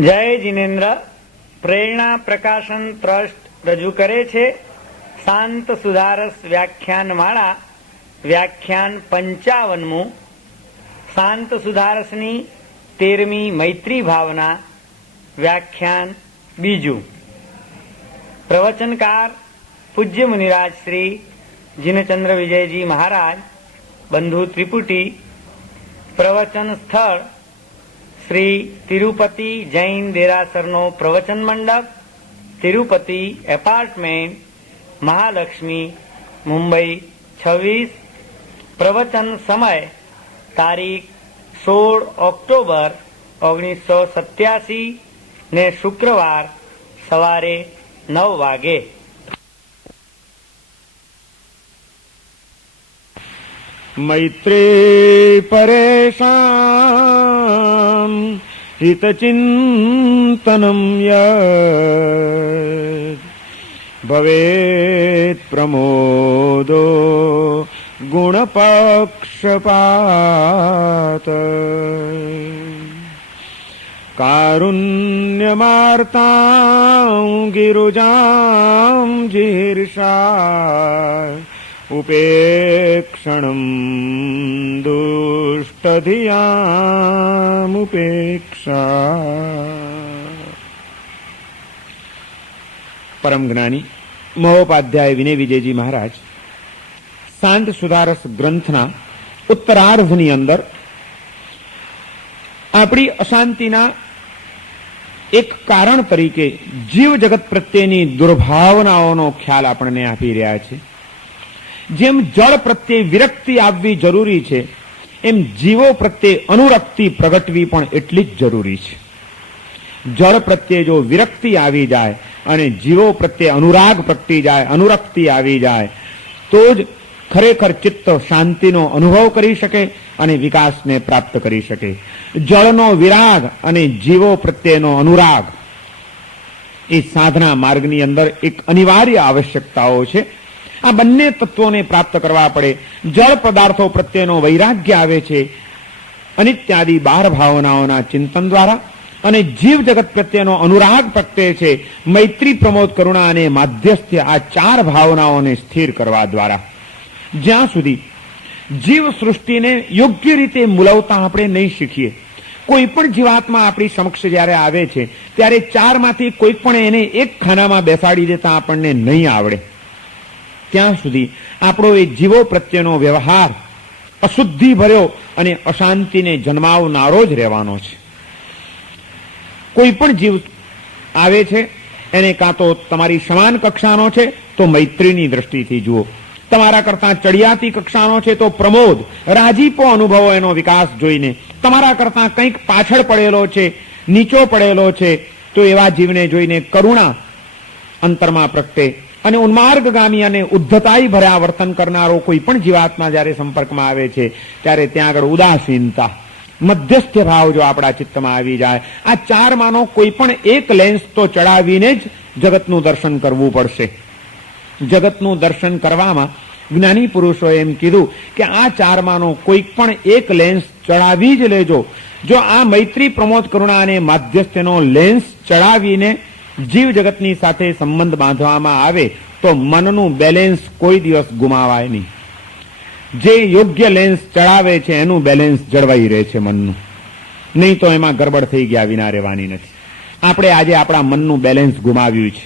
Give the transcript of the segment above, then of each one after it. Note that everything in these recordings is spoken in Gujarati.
જય જિનેન્દ્ર. પ્રેરણા પ્રકાશન ટ્રસ્ટ રજૂ કરે છે શાંત સુધારસ વ્યાખ્યાનમાળા વ્યાખ્યાન 55મું. શાંત સુધારસની 13મી મૈત્રી ભાવના વ્યાખ્યાન 2. પ્રવચનકાર પૂજ્ય મુનિરાજ શ્રી જીનચંદ્ર વિજયજી મહારાજ, બંધુ ત્રિપુટી. પ્રવચન સ્થળ શ્રી તિરુપતિ જૈન દેરાસરનો પ્રવચન મંડપ, તિરુપતિ એપાર્ટમેન્ટ, મહાલક્ષ્મી, મુંબઈ 26. પ્રવચન સમય તારીખ 16 ઓક્ટોબર 1987 ને શુક્રવાર સવારે 9 વાગે. મૈત્રી પરેશાન હિતચિંતનમ યદ ભવેત પ્રમોદો ગુણપક્ષપાત કારુણ્યમાર્તાં ગિરુજાં જીર્ષા ઉપેક્ષણમ દુષ્ટધિયામુપેક્ષા. પરમ જ્ઞાની મહોપાધ્યાય વિનય વિજયજી મહારાજ શાંત સુધારસ ગ્રંથના ઉત્તરાર્ધની અંદર આપણી અશાંતિના એક કારણ તરીકે જીવ જગત પ્રત્યેની દુર્ભાવનાઓનો ખ્યાલ આપણને આપી રહ્યા છે. જેમ જળ પ્રત્યે વિરક્તિ આવવી જરૂરી છે, એમ જીવો પ્રત્યે અનુરક્તિ પ્રગટવી પણ એટલી જ જરૂરી છે. જળ પ્રત્યે જો વિરક્તિ આવી જાય અને જીવો પ્રત્યે અનુરાગ પ્રગટી જાય, અનુરક્તિ આવી જાય, તો જ ખરેખર ચિત્ત શાંતિનો અનુભવ કરી શકે અને વિકાસને પ્રાપ્ત કરી શકે. જળનો વિરાગ અને જીવો પ્રત્યેનો અનુરાગ એ સાધના માર્ગની અંદર એક અનિવાર્ય આવશ્યકતાઓ છે. આ બંને તત્વોને પ્રાપ્ત કરવા પડે. જળ પદાર્થો પ્રત્યેનો વૈરાગ્ય આવે છે અનિત્યાદિ 12 ભાવનાઓના ચિંતન દ્વારા, અને જીવ જગત પ્રત્યેનો અનુરાગ પ્રગટે છે મૈત્રી, પ્રમોદ, કરુણા અને માધ્યસ્થ્ય, આ 4 ભાવનાઓને સ્થિર કરવા દ્વારા. જ્યાં સુધી જીવ સૃષ્ટિને યોગ્ય રીતે મૂલવતા આપણે નહીં શીખીએ, કોઈ પણ જીવાત્મા આપણી સમક્ષ જ્યારે આવે છે ત્યારે 4 માંથી કોઈ પણ એને એક ખાનામાં બેસાડી દેતા આપણને નહીં આવડે, ત્યાં સુધી આપણો એ જીવો પ્રત્યેનો વ્યવહાર અશુદ્ધિ ભર્યો અને અશાંતિને જન્માવનારો જ રહેવાનો છે. કોઈ પણ જીવ આવે છે એને કાં તો તમારી સમાન કક્ષાનો છે તો મૈત્રીની દ્રષ્ટિથી જુઓ, તમારા કરતા ચડિયાતી કક્ષાનો છે તો પ્રમોદ, રાજીપો અનુભવો એનો વિકાસ જોઈને, તમારા કરતા કંઈક પાછળ પડેલો છે, નીચો પડેલો છે, તો એવા જીવને જોઈને કરુણા અંતરમાં પ્રગટે. અને ઉન્માર્ગગામી અને ઉદ્ધતાઈ ભર્યા વર્તન કરનારો કોઈ પણ જીવાત્મા જ્યારે સંપર્કમાં આવે છે ત્યારે ત્યાં આગળ ઉદાસીનતા, મધ્યસ્થ ભાવ જો આપણા ચિત્તમાં આવી જાય, આ 4 માનો કોઈ પણ એક લેન્સ તો ચડાવીને જ જગતનું દર્શન કરવું પડશે. જગતનું દર્શન કરવામાં જ્ઞાની પુરુષોએ એમ કીધું કે આ 4 માનો કોઈ પણ એક લેન્સ ચડાવી જ લેજો. જો આ મૈત્રી, પ્રમોદ, કરુણા અને માધ્યસ્થનો લેન્સ ચડાવીને જીવ જગતની સાથે સંબંધ બાંધવામાં આવે તો મનનું બેલેન્સ કોઈ દિવસ ગુમાવાય નહીં. જે યોગ્ય લેન્સ ચડાવે છે એનું બેલેન્સ જળવાઈ રહે છે મનનું, નહીં તો એમાં ગરબડ થઈ ગયા વિના રહેવાની નથી. આપણે આજે આપણા મનનું બેલેન્સ ગુમાવ્યું છે.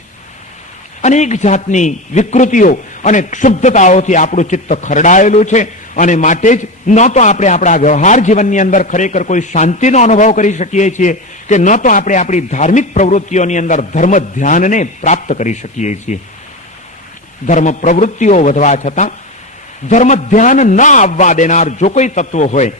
અનેક જાતની વિકૃતિઓ અને ક્ષુબ્ધતાઓથી આપણું ચિત્ત ખરડાયેલું છે, અને માટે જ ન તો આપણે આપણા વ્યવહાર જીવનની અંદર ખરેખર કોઈ શાંતિનો અનુભવ કરી શકીએ છીએ, કે ન તો આપણે આપણી ધાર્મિક પ્રવૃત્તિઓની અંદર ધર્મ ધ્યાનને પ્રાપ્ત કરી શકીએ છીએ. ધર્મ પ્રવૃત્તિઓ વધવા છતાં ધર્મ ધ્યાન ન આવવા દેનાર જો કોઈ તત્વ હોય,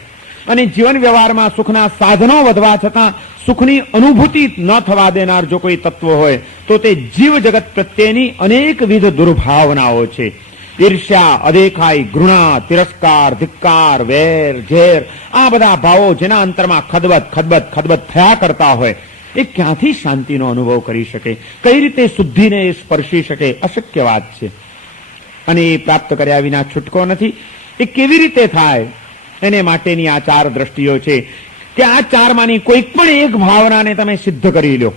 અને જીવન વ્યવહારમાં સુખના સાધનો વધવા છતાં સુખની અનુભૂતિ ન થવા દેનાર જો કોઈ તત્વ હોય, તો તે જીવ જગત પ્રત્યેની અનેકવિધ દુર્ભાવનાઓ છે. ઈર્ષ્યા, અદેખાઈ, ઘૃણા, તિરસ્કાર, ધિક્કાર, વેર, ઝેર, આ બધા ભાવો જેના અંતરમાં ખદબદ થયા કરતા હોય, એ ક્યાંથી શાંતિનો અનુભવ કરી શકે? કઈ રીતે શુદ્ધિને સ્પર્શી શકે? અશક્ય વાત છે. અને એ પ્રાપ્ત કર્યા વિના છૂટકો નથી. એ કેવી રીતે થાય? એને માટેની આ 4 દ્રષ્ટિઓ છે. કે આ ચારમાંની કોઈક પણ એક ભાવનાને તમે સિદ્ધ કરી લો.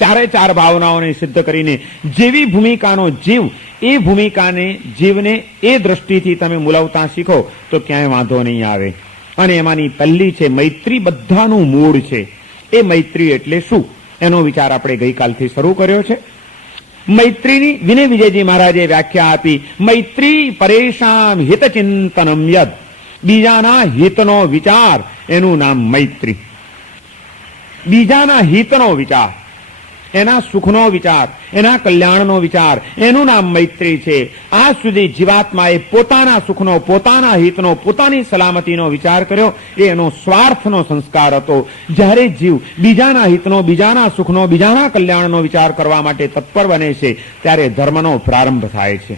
ચારે ચાર ભાવનાઓને સિદ્ધ કરીને જેવી ભૂમિકાનો જીવ, એ ભૂમિકાને જીવને એ દ્રષ્ટિથી તમે મુલાવતા શીખો તો ક્યાંય વાંધો નહીં આવે. અને એમાંની પહેલી છે મૈત્રી, બધાનું મૂળ છે. એ મૈત્રી એટલે શું, એનો વિચાર આપણે ગઈકાલથી શરૂ કર્યો છે. મૈત્રીની વિનય વિજયજી મહારાજે વ્યાખ્યા આપી, મૈત્રી પરેશાન હિતચિંતનમ યદ, બીજાના હિતનો વિચાર, એનું નામ મૈત્રી. બીજાના હિતનો વિચાર, એના સુખનો વિચાર, એના કલ્યાણનો વિચાર, એનું નામ મૈત્રી છે. આજ સુધી જીવાત્માએ પોતાના સુખનો, પોતાના હિતનો, પોતાની સલામતીનો વિચાર કર્યો, એ એનો સ્વાર્થનો સંસ્કાર હતો. જ્યારે જીવ બીજાના હિતનો, બીજાના સુખનો, બીજાના કલ્યાણનો વિચાર કરવા માટે તત્પર બને છે, ત્યારે ધર્મનો પ્રારંભ થાય છે.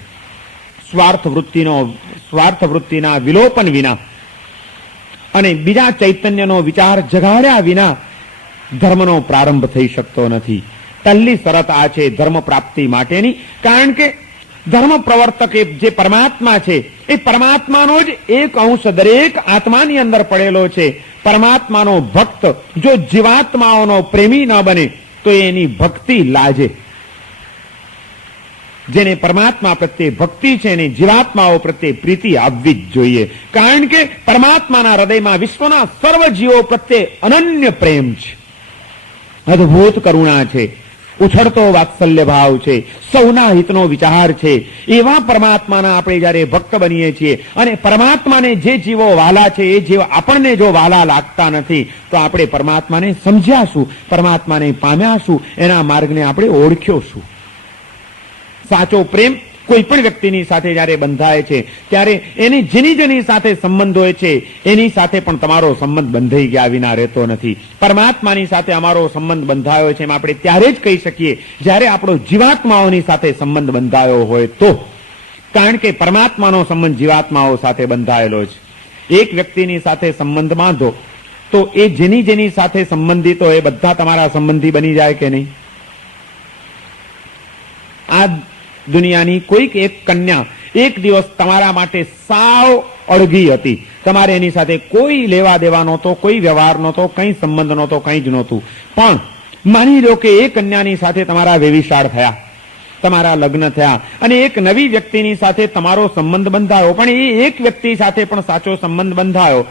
સ્વાર્થ વૃત્તિના વિલોપન વિના અને બીજા ચૈતન્યનો વિચાર જગાડ્યા વિના ધર્મનો પ્રારંભ થઈ શકતો નથી. પહેલી શરત આ છે ધર્મ પ્રાપ્તિ માટેની. કારણ કે ધર્મ પ્રવર્તક જે પરમાત્મા છે, એ પરમાત્માનો જ એક અંશ દરેક આત્માની અંદર પડેલો છે. પરમાત્માનો ભક્ત જો જીવાત્માઓનો પ્રેમી ન બને તો એની ભક્તિ લાજે. જેને પરમાત્મા પ્રત્યે ભક્તિ છે એને જીવાત્માઓ પ્રત્યે પ્રીતિ આવવી જ જોઈએ. કારણ કે પરમાત્માના હૃદયમાં વિશ્વના સર્વ જીવો પ્રત્યે અનન્ય પ્રેમ છે, અદભુત કરુણા છે, ઉછળતો વાત્સલ્ય ભાવ છે, સૌના હિતનો વિચાર છે. એવા પરમાત્માના આપણે જયારે ભક્ત બનીએ છીએ અને પરમાત્માને જે જીવો વાલા છે એ જીવ આપણને જો વાલા લાગતા નથી તો આપણે પરમાત્માને સમજ્યા શું, પરમાત્માને પામ્યા શું, એના માર્ગને આપણે ઓળખ્યો શું. સાચો પ્રેમ કોઈ પણ વ્યક્તિની સાથે જયારે બંધાય છે ત્યારે એની જેની સાથે સંબંધ હોય છે એની સાથે પણ તમારો સંબંધ બંધાઈ ગયા વિના રહેતો નથી. પરમાત્માની સાથે અમારો સંબંધ બંધાયો છે એમ આપણે ત્યારે જ કહી શકીએ જ્યારે આપણો જીવાત્માઓની સાથે સંબંધ બંધાયો હોય તો. કારણ કે પરમાત્માનો સંબંધ જીવાત્માઓ સાથે બંધાયેલો છે. એક વ્યક્તિની સાથે સંબંધ બાંધો તો એ જેની સાથે સંબંધિત હોય એ બધા તમારા સંબંધી બની જાય કે નહીં? આ દુનિયાની કોઈક એક કન્યા એક દિવસ તમારા માટે સાવ અળગી હતી, તમારે એની સાથે કોઈ લેવા દેવા નહોતો, કોઈ વ્યવહાર નહોતો, કંઈ સંબંધ નહોતો, કંઈ જ નહોતું. પણ માની લો કે એ કન્યાની સાથે તમારા વેવિશાળ થયા, તમારા લગ્ન થયા અને એક નવી વ્યક્તિની સાથે તમારો સંબંધ બંધાયો. પણ એ એક વ્યક્તિ સાથે પણ સાચો સંબંધ બંધાયો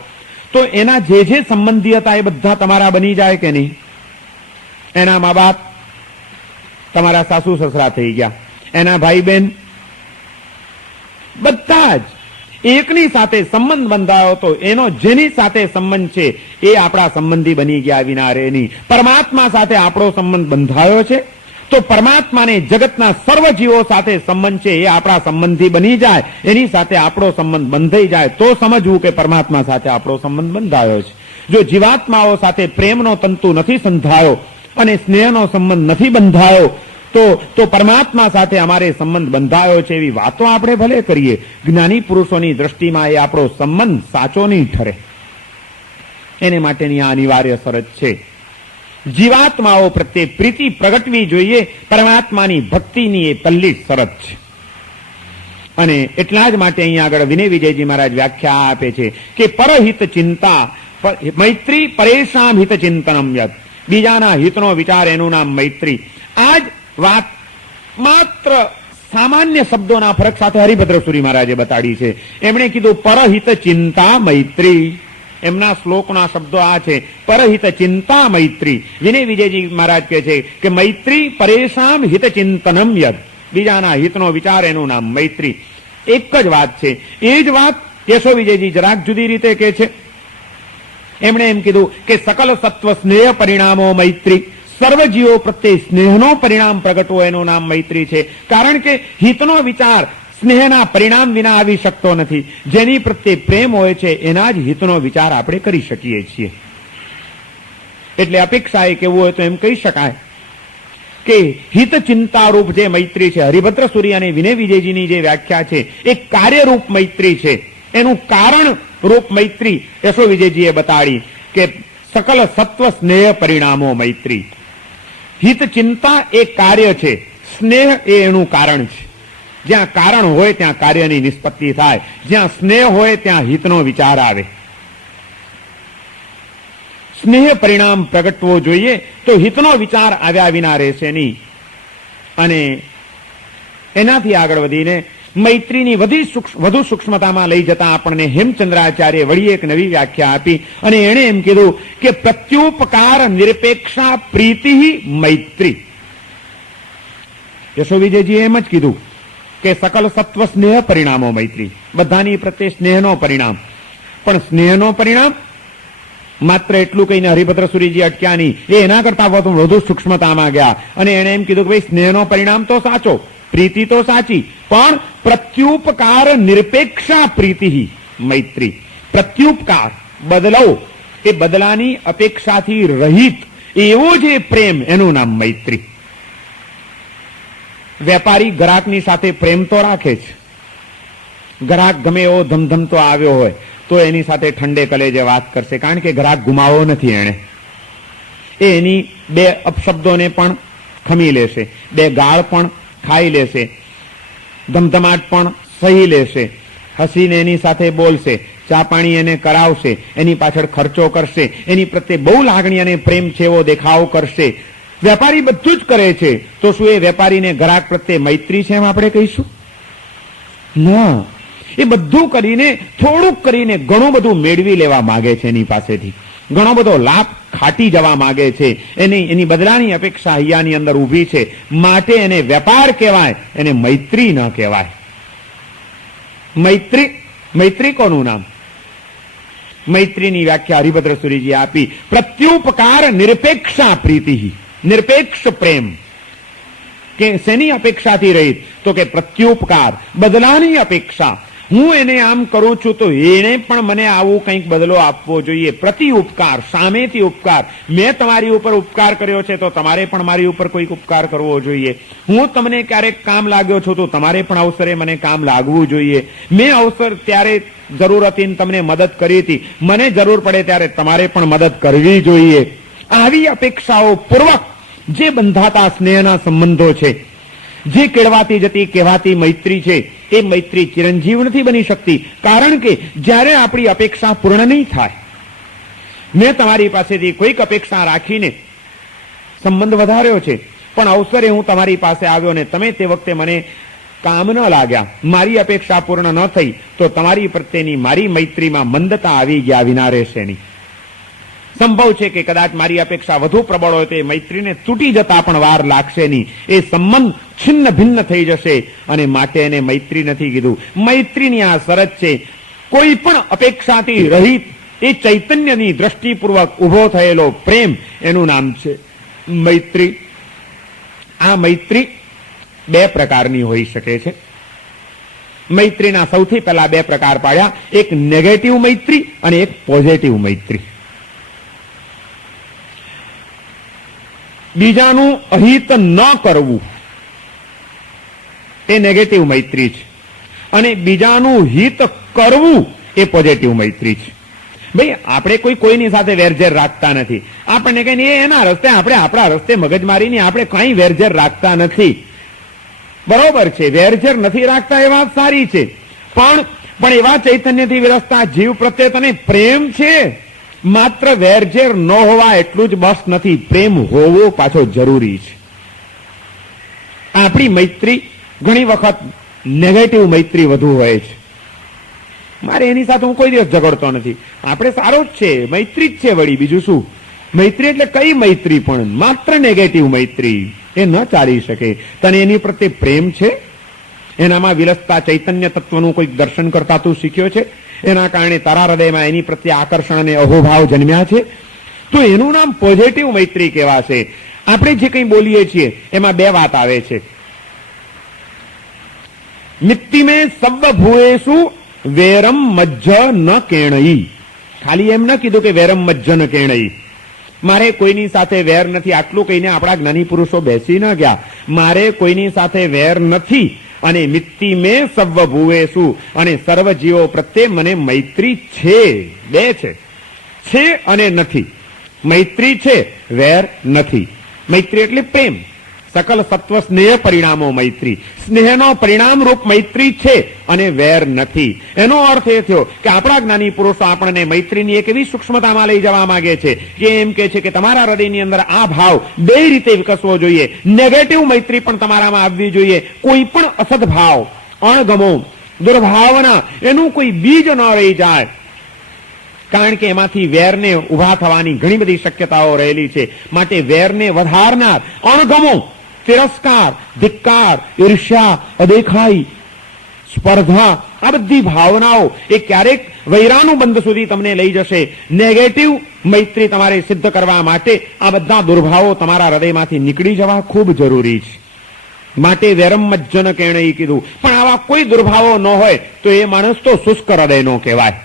તો એના જે સંબંધી હતા એ બધા તમારા બની જાય કે નહીં? એના મા બાપ તમારા સાસુ સસરા થઈ ગયા, એના ભાઈ બહેન બધા જ એકની સાથે સંબંધ બંધાયો તો એનો જેની સાથે સંબંધ છે એ આપણા સંબંધી બની ગયા વિના રે નહીં. પરમાત્મા સાથે આપણો સંબંધ બંધાયો છે તો પરમાત્માને જગતના સર્વ જીવો સાથે સંબંધ છે એ આપણા સંબંધી બની જાય, એની સાથે આપણો સંબંધ બંધાઈ જાય તો સમજવું કે પરમાત્મા સાથે આપણો સંબંધ બંધાયો છે. જો જીવાત્માઓ સાથે પ્રેમનો તંતુ નથી સંધાયો અને સ્નેહનો સંબંધ નથી બંધાયો તો પરમાત્મા સાથે અમારે સંબંધ બંધાયો છે એવી વાતો આપણે ભલે કરીએ, જ્ઞાની પુરુષોની દ્રષ્ટિમાં એ આપણો સંબંધ સાચો નહીં ઠરે. એને માટેની આ અનિવાર્ય શરત છે. જીવાત્માઓ પ્રત્યે પ્રીતિ પ્રગટવી જોઈએ, પરમાત્માની ભક્તિની એ પહેલી શરત છે. અને એટલા જ માટે અહીંયા આગળ વિનય વિજયજી મહારાજ વ્યાખ્યા આપે છે કે પરહિત ચિંતા મૈત્રી પરેશાન હિત ચિંતનમ યત, બીજાના હિતનો વિચાર એનું નામ મૈત્રી. આ જ વાત માત્ર સામાન્ય શબ્દોના ફરક સાથે હરિભદ્ર સુરી મહારાજે બતાડી છે. એમણે કીધું પરહિત ચિંતા મૈત્રી. એમના શ્લોકના શબ્દો આ છે, પરહિત ચિંતા મૈત્રી. વિનય વિજયજી મહારાજ કહે છે કે મૈત્રી પરેશાન હિત ચિંતનમ યદ, બીજાના હિતનો વિચાર એનું નામ મૈત્રી. એક જ વાત છે. એ જ વાત કેશવ વિજયજી જરાક જુદી રીતે કહે છે. એમણે એમ કીધું કે સકલ સત્વ સ્નેહ પરિણામો મૈત્રી, સર્વજીવો પ્રત્યે સ્નેહનો પરિણામ પ્રગટવો એનું નામ મૈત્રી છે. કારણ કે હિતનો વિચાર સ્નેહના પરિણામ વિના આવી શકતો નથી. જેની પ્રત્યે પ્રેમ હોય છે એના જ હિતનો વિચાર આપણે કરી શકીએ છીએ. એટલે અપેક્ષા એ કેવું હોય તો એમ કહી શકાય કે હિત ચિંતારૂપ જે મૈત્રી છે, હરિભદ્ર સુરી અને વિનય વિજયજીની જે વ્યાખ્યા છે એ કાર્યરૂપ મૈત્રી છે. એનું કારણ રૂપ મૈત્રી યશો વિજયજીએ બતાડી કે સકલ સત્વ સ્નેહ પરિણામો મૈત્રી. હિત ચિંતા એ કાર્ય છે, સ્નેહ એ એનું કારણ છે. જ્યાં કારણ હોય ત્યાં કાર્યની નિષ્પત્તિ થાય, જ્યાં સ્નેહ હોય ત્યાં હિતનો વિચાર આવે. સ્નેહ પરિણામ પ્રગટવો જોઈએ તો હિતનો વિચાર આવ્યા વિના રહેશે નહીં. અને એનાથી આગળ વધીને મૈત્રીની વધુ સૂક્ષ્મતામાં લઈ જતા આપણને હેમચંદ્રાચાર્ય વળી એક નવી વ્યાખ્યા આપી અને એણે એમ કીધું કે પ્રત્યુપકાર નિરપેક્ષા પ્રીતિ મૈત્રી. યશો વિજયજીએ એમ જ કીધું કે સકલ સત્વ સ્નેહ પરિણામો મૈત્રી, બધાની પ્રત્યે સ્નેહનો પરિણામ. પણ સ્નેહનો પરિણામ માત્ર એટલું કહીને હરિભદ્ર સુરીજી અટક્યા નહીં, એ એના કરતા વધુ સૂક્ષ્મતામાં ગયા અને એણે એમ કીધું કે ભાઈ સ્નેહનો પરિણામ તો સાચો, પ્રીતિ તો સાચી, પણ પ્રત્યુપકાર નિરપેક્ષા પ્રીતિ મૈત્રી. પ્રત્યુપકાર બદલાવ, એ બદલાની અપેક્ષાથી રહિત એવો જે પ્રેમ, એનું નામ મૈત્રી. વેપારી ગ્રાહકની સાથે પ્રેમ તો રાખે છે. ગ્રાહક ગમે એવો ધમધમતો આવ્યો હોય તો એની સાથે ઠંડે કલેજે વાત કરશે, કારણ કે ગ્રાહક ગુમાવો નથી એણે. એની બે અપશબ્દોને પણ ખમી લેશે, બે ગાળ પણ ખાઈ લેશે, ધમધમાટ પણ સહી લેશે, હસીને એની સાથે બોલશે, ચા પાણી એને કરાવશે, એની પાછળ ખર્ચો કરશે, એની પ્રત્યે બહુ લાગણી અને પ્રેમ છે એવો દેખાવ કરશે. વેપારી બધું જ કરે છે, તો શું એ વેપારીને ગ્રાહક પ્રત્યે મૈત્રી છે એમ આપણે કહીશું? ના, એ બધું કરીને થોડુંક કરીને ઘણું બધું મેળવી લેવા માંગે છે, એની પાસેથી ઘણો બધો લાભ ખાટી જવા માંગે છે, એની બદલાની અપેક્ષા હૈયાની અંદર ઊભી છે, માટે એને વેપાર કહેવાય, એને મૈત્રી ન કહેવાય. મૈત્રી કોનું નામ? મૈત્રીની વ્યાખ્યા હરિભદ્ર સુરીજી આપી, પ્રત્યુપકાર નિરપેક્ષા પ્રીતિ, નિરપેક્ષ પ્રેમ. કે શેની અપેક્ષાથી રહિત? તો કે પ્રત્યુપકાર, બદલાની અપેક્ષા. હું એને આમ કરું છું તો એને પણ મને આવું કંઈક બદલો આપવો જોઈએ. પ્રતિ ઉપકાર, સામેથી ઉપકાર. મેં તમારી ઉપર ઉપકાર કર્યો છે તો તમારે પણ મારી ઉપર કોઈક ઉપકાર કરવો જોઈએ. હું તમને ક્યારેક કામ લાગ્યો છું તો તમારે પણ અવસરે મને કામ લાગવું જોઈએ. મેં અવસર ત્યારે જરૂર હતી તમને મદદ કરી હતી, મને જરૂર પડે ત્યારે તમારે પણ મદદ કરવી જોઈએ. આવી અપેક્ષાઓ પૂર્વક જે બંધાતા સ્નેહના સંબંધો છે, જે કેળવાતી જતી કહેવાતી મૈત્રી છે, એ મૈત્રી ચિરંજીવ નથી બની શકતી. કારણ કે જ્યારે આપણી અપેક્ષા પૂર્ણ નહીં થાય, મેં તમારી પાસેથી કોઈક અપેક્ષા રાખીને સંબંધ વધાર્યો છે, પણ અવસરે હું તમારી પાસે આવ્યો ને તમે તે વખતે મને કામ ન લાગ્યા, મારી અપેક્ષા પૂર્ણ ન થઈ, તો તમારી પ્રત્યેની મારી મૈત્રીમાં મંદતા આવી ગયા વિના રહેશે નહીં. સંભવ છે કે કદાચ મારી અપેક્ષા વધુ પ્રબળ હોય તો એ મૈત્રીને તૂટી જતા પણ વાર લાગશે નહીં. એ સંબંધ છિન્ન ભિન્ન થઈ જશે અને માટે એને મૈત્રી નથી કીધું. મૈત્રીની આ શરત છે, કોઈ પણ અપેક્ષાથી રહિત એ ચૈતન્યની દ્રષ્ટિપૂર્વક ઉભો થયેલો પ્રેમ, એનું નામ છે મૈત્રી. આ મૈત્રી બે પ્રકારની હોઈ શકે છે. મૈત્રીના સૌથી પહેલા બે પ્રકાર પાડ્યા, એક નેગેટિવ મૈત્રી અને એક પોઝિટિવ મૈત્રી. બીજાનું અહિત ન કરવું એ નેગેટિવ મૈત્રી છે, અને બીજાનું હિત કરવું એ પોઝિટિવ મૈત્રી છે. ભાઈ આપણે કોઈની સાથે વેરઝેર રાખતા નથી. આપણને કઈ એના રસ્તે, આપણે આપણા રસ્તે મગજમારીની આપણે કઈ વેરઝેર રાખતા નથી. બરોબર છે, વેરઝેર નથી રાખતા એ વાત સારી છે, પણ એવા ચૈતન્યથી વિરસતા જીવ પ્રત્યે તને પ્રેમ છે. માત્ર વેરઝેર ન હોવા એટલું જ બસ નથી, પ્રેમ હોવો પાછો જરૂરી છે. આપણી મૈત્રી ઘણી વખત નેગેટિવ મૈત્રી વધુ હોય છે. મારે એની સાથે હું કોઈ દિવસ ઝઘડતો નથી, આપણે સારો જ છે, મૈત્રી જ છે, વળી બીજું શું. મૈત્રી એટલે કઈ મૈત્રી? પણ માત્ર નેગેટિવ મૈત્રી એ ન ચાલી શકે. તને એની પ્રત્યે પ્રેમ છે, એનામાં વિલસતા ચૈતન્ય તત્વનું કોઈક દર્શન કરતા તું શીખ્યો છે, એના કારણે તારા હૃદયમાં એની પ્રત્યે આકર્ષણ અને અહોભાવ જન્મ્યા છે, તો એનું નામ પોઝિટિવ મૈત્રી કહેવાશે. આપણે જે કંઈ બોલીએ છીએ એમાં બે વાત આવે છે. મિત્તિમે સવ્વ ભૂએષુ વેરમ મજ્જ ન કેણઈ. ખાલી એમ ન કીધું કે વેરમ મજ્જ ન કેણઈ, મારે કોઈની સાથે વેર નથી, આટલું કહીને આપણા જ્ઞાની પુરુષો બેસી ન ગયા. મારે કોઈની સાથે વેર નથી, અને મિત્તિમે સવ્વ ભૂએષુ, અને સર્વ જીવો પ્રત્યે મને મૈત્રી છે. બે છે અને નથી. મૈત્રી છે, વેર નથી. મૈત્રી એટલે પ્રેમ, સકલ સત્વ સ્નેહ પરિણામો મૈત્રી. સ્નેહનો પરિણામ રૂપ મૈત્રી છે અને વેર નથી. એનો અર્થ એ થયો કે આપણા જ્ઞાની પુરુષો આપણને મૈત્રીની એક એવી સૂક્ષ્મતામાં લઈ જવા માંગે છે કે એમ કે છે કે તમારા હૃદયની અંદર આ ભાવ બે રીતે વિકસવો જોઈએ. નેગેટિવ મૈત્રી પણ તમારામાં આવવી જોઈએ. કોઈ પણ અસદ ભાવ, અણગમો, દુર્ભાવના એનું કોઈ બીજ ન રહી જાય, કારણ કે એમાંથી વેરને ઉભા થવાની ઘણી બધી શક્યતાઓ રહેલી છે. માટે વેરને વધારનાર અણગમો, તિરસ્કાર, ધિક્કાર, ઈર્ષ્યા, અદેખાઈ, સ્પર્ધા, આ બધી ભાવનાઓ એ ક્યારેક વૈરાનુબંધ સુધી તમને લઈ જશે. નેગેટિવ મૈત્રી તમારે સિદ્ધ કરવા માટે આ બધા દુર્ભાવો તમારા હૃદયમાંથી નીકળી જવા ખૂબ જરૂરી છે. માટે વેરમ મજ્જન કેણઈ કીધું. પણ આવા કોઈ દુર્ભાવો ન હોય તો એ માણસ તો શુષ્ક હૃદયનો કહેવાય.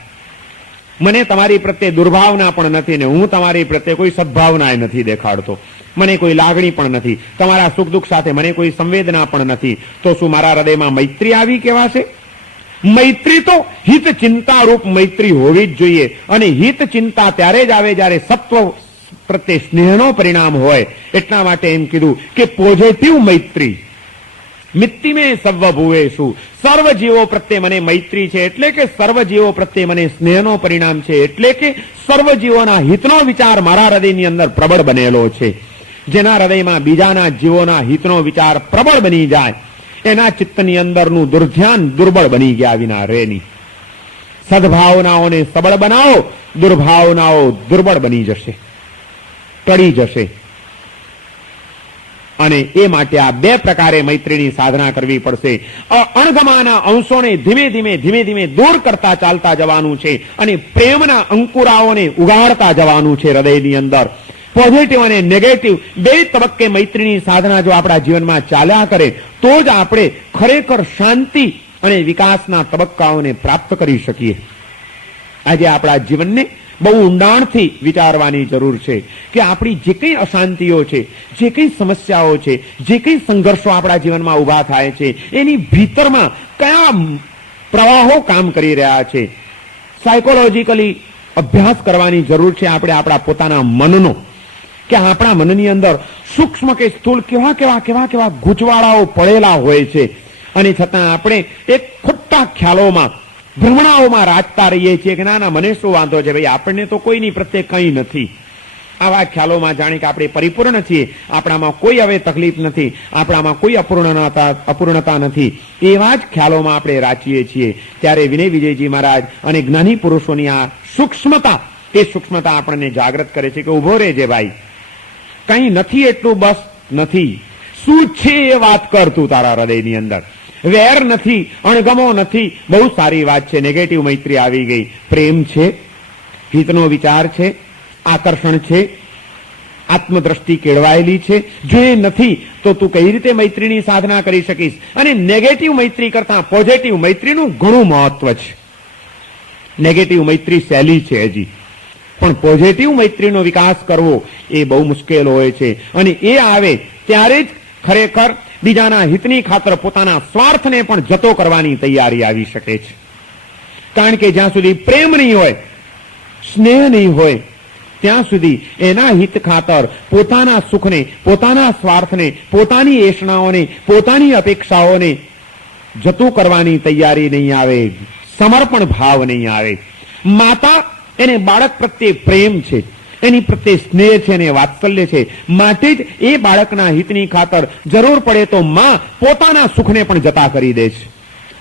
મને તમારી પ્રત્યે દુર્ભાવના પણ નથી ને હું તમારી પ્રત્યે કોઈ સદભાવના નથી દેખાડતો. મને કોઈ લાગણી પણ નથી. તમારા સુખ દુઃખ સાથે મને કોઈ સંવેદના પણ નથી. તો શું મારા હૃદયમાં મૈત્રી આવી કહેવાશે? મૈત્રી તો હિત ચિંતા રૂપ મૈત્રી હોવી જ જોઈએ. અને હિત ચિંતા ત્યારે જ આવે જ્યારે સત્વ પ્રત્યે સ્નેહનો પરિણામ હોય. એટલા માટે એમ કીધું કે પોઝિટિવ મૈત્રી મિત્તિમે સર્વ ભુવેશુ. સર્વ જીવો પ્રત્યે મને મૈત્રી છે એટલે કે સર્વ જીવો પ્રત્યે મને સ્નેહનો પરિણામ છે એટલે કે સર્વ જીવોના હિતનો વિચાર મારા હૃદયની અંદર પ્રબળ બનેલો છે. જેના હૃદયમાં બીજાના જીવોના હિતનો વિચાર પ્રબળ બની જાય એના ચિત્તની અંદરનું દુર્ધ્યાન દુર્બળ બની ગયા વિના રહે નહીં. સદભાવનાઓને સબળ બનાવો, દુર્ભાવનાઓ દુર્બળ બની જશે, ટળી જશે. અને એ માટે આ બે પ્રકારે મૈત્રીની સાધના કરવી પડશે. અણગમાના અંશોને ધીમે ધીમે દૂર કરતા ચાલતા જવાનું છે અને પ્રેમના અંકુરાઓને ઉગાડતા જવાનું છે હૃદયની અંદર. પોઝિટિવ અને નેગેટિવ બે તબક્કે મૈત્રીની સાધના જો આપણા જીવનમાં ચાલ્યા કરે તો જ આપણે ખરેખર શાંતિ અને વિકાસના તબક્કાઓને પ્રાપ્ત કરી શકીએ. આજે આપણા જીવનને બહુ ઊંડાણથી વિચારવાની જરૂર છે કે આપણી જે કંઈ અશાંતિઓ છે, જે કંઈ સમસ્યાઓ છે, જે કંઈ સંઘર્ષો આપણા જીવનમાં ઊભા થાય છે એની ભીતરમાં કયા પ્રવાહો કામ કરી રહ્યા છે. સાયકોલોજીકલી અભ્યાસ કરવાની જરૂર છે આપણે આપણા પોતાના મનનો, કે આપણા મનની અંદર સૂક્ષ્મ કે સ્થૂળ કેવા કેવા ગૂંચવાડાઓ પડેલા હોય છે અને છતાં આપણે એક ખોટા ખ્યાલોમાં, ભ્રમણાઓમાં રાજતા રહીએ છીએ કે ના મને શું વાંધો છે ભાઈ, આપણને તો કોઈની પ્રત્યે કંઈ નથી. આવા ખ્યાલોમાં જાણે કે આપણે પરિપૂર્ણ છીએ, આપણામાં કોઈ હવે તકલીફ નથી, આપણામાં કોઈ અપૂર્ણતા નથી, એવા જ ખ્યાલોમાં આપણે રાચીએ છીએ. ત્યારે વિનય વિજયજી મહારાજ અને જ્ઞાની પુરુષોની આ સૂક્ષ્મતા, એ સૂક્ષ્મતા આપણને જાગૃત કરે છે કે ઉભો રહેજે ભાઈ, કંઈ નથી એટલું બસ નથી. શું છે એ વાત કર તું તારા હૃદયની અંદર. વેર નથી, અણગમો નથી, બહુ સારી વાત છે. નેગેટિવ મૈત્રી આવી ગઈ. પ્રેમ છે, હિતનો વિચાર છે, આકર્ષણ છે, આત્મદ્રષ્ટિ કેળવાયેલી છે. જો એ નથી તો તું કઈ રીતે મૈત્રીની સાધના કરી શકીશ? અને નેગેટિવ મૈત્રી કરતા પોઝિટિવ મૈત્રીનું ઘણું મહત્વ છે. નેગેટિવ મૈત્રી સહેલી છે હજી, પણ પોઝિટિવ મૈત્રીનો વિકાસ કરવો એ બહુ મુશ્કેલ હોય છે. અને એ આવે ત્યારે જ ખરેખર બીજાના હિતની ખાતર પોતાના સ્વાર્થને પણ જતો કરવાની તૈયારી આવી શકે છે. કારણ કે જ્યાં સુધી પ્રેમ નહીં હોય, સ્નેહ નહીં હોય, ત્યાં સુધી એના હિત ખાતર પોતાના સુખને, પોતાના સ્વાર્થને, પોતાની એષણાઓને, પોતાની અપેક્ષાઓને જતું કરવાની તૈયારી નહીં આવે, સમર્પણ ભાવ નહીં આવે. માતા એને બાળક પ્રત્યે પ્રેમ છે, એની પ્રત્યે સ્નેહ છે અને વાત્સલ્ય છે. માટે જ એ બાળકના હિતની ખાતર જરૂર પડે તો માં પોતાના સુખને પણ જતા કરી દે છે,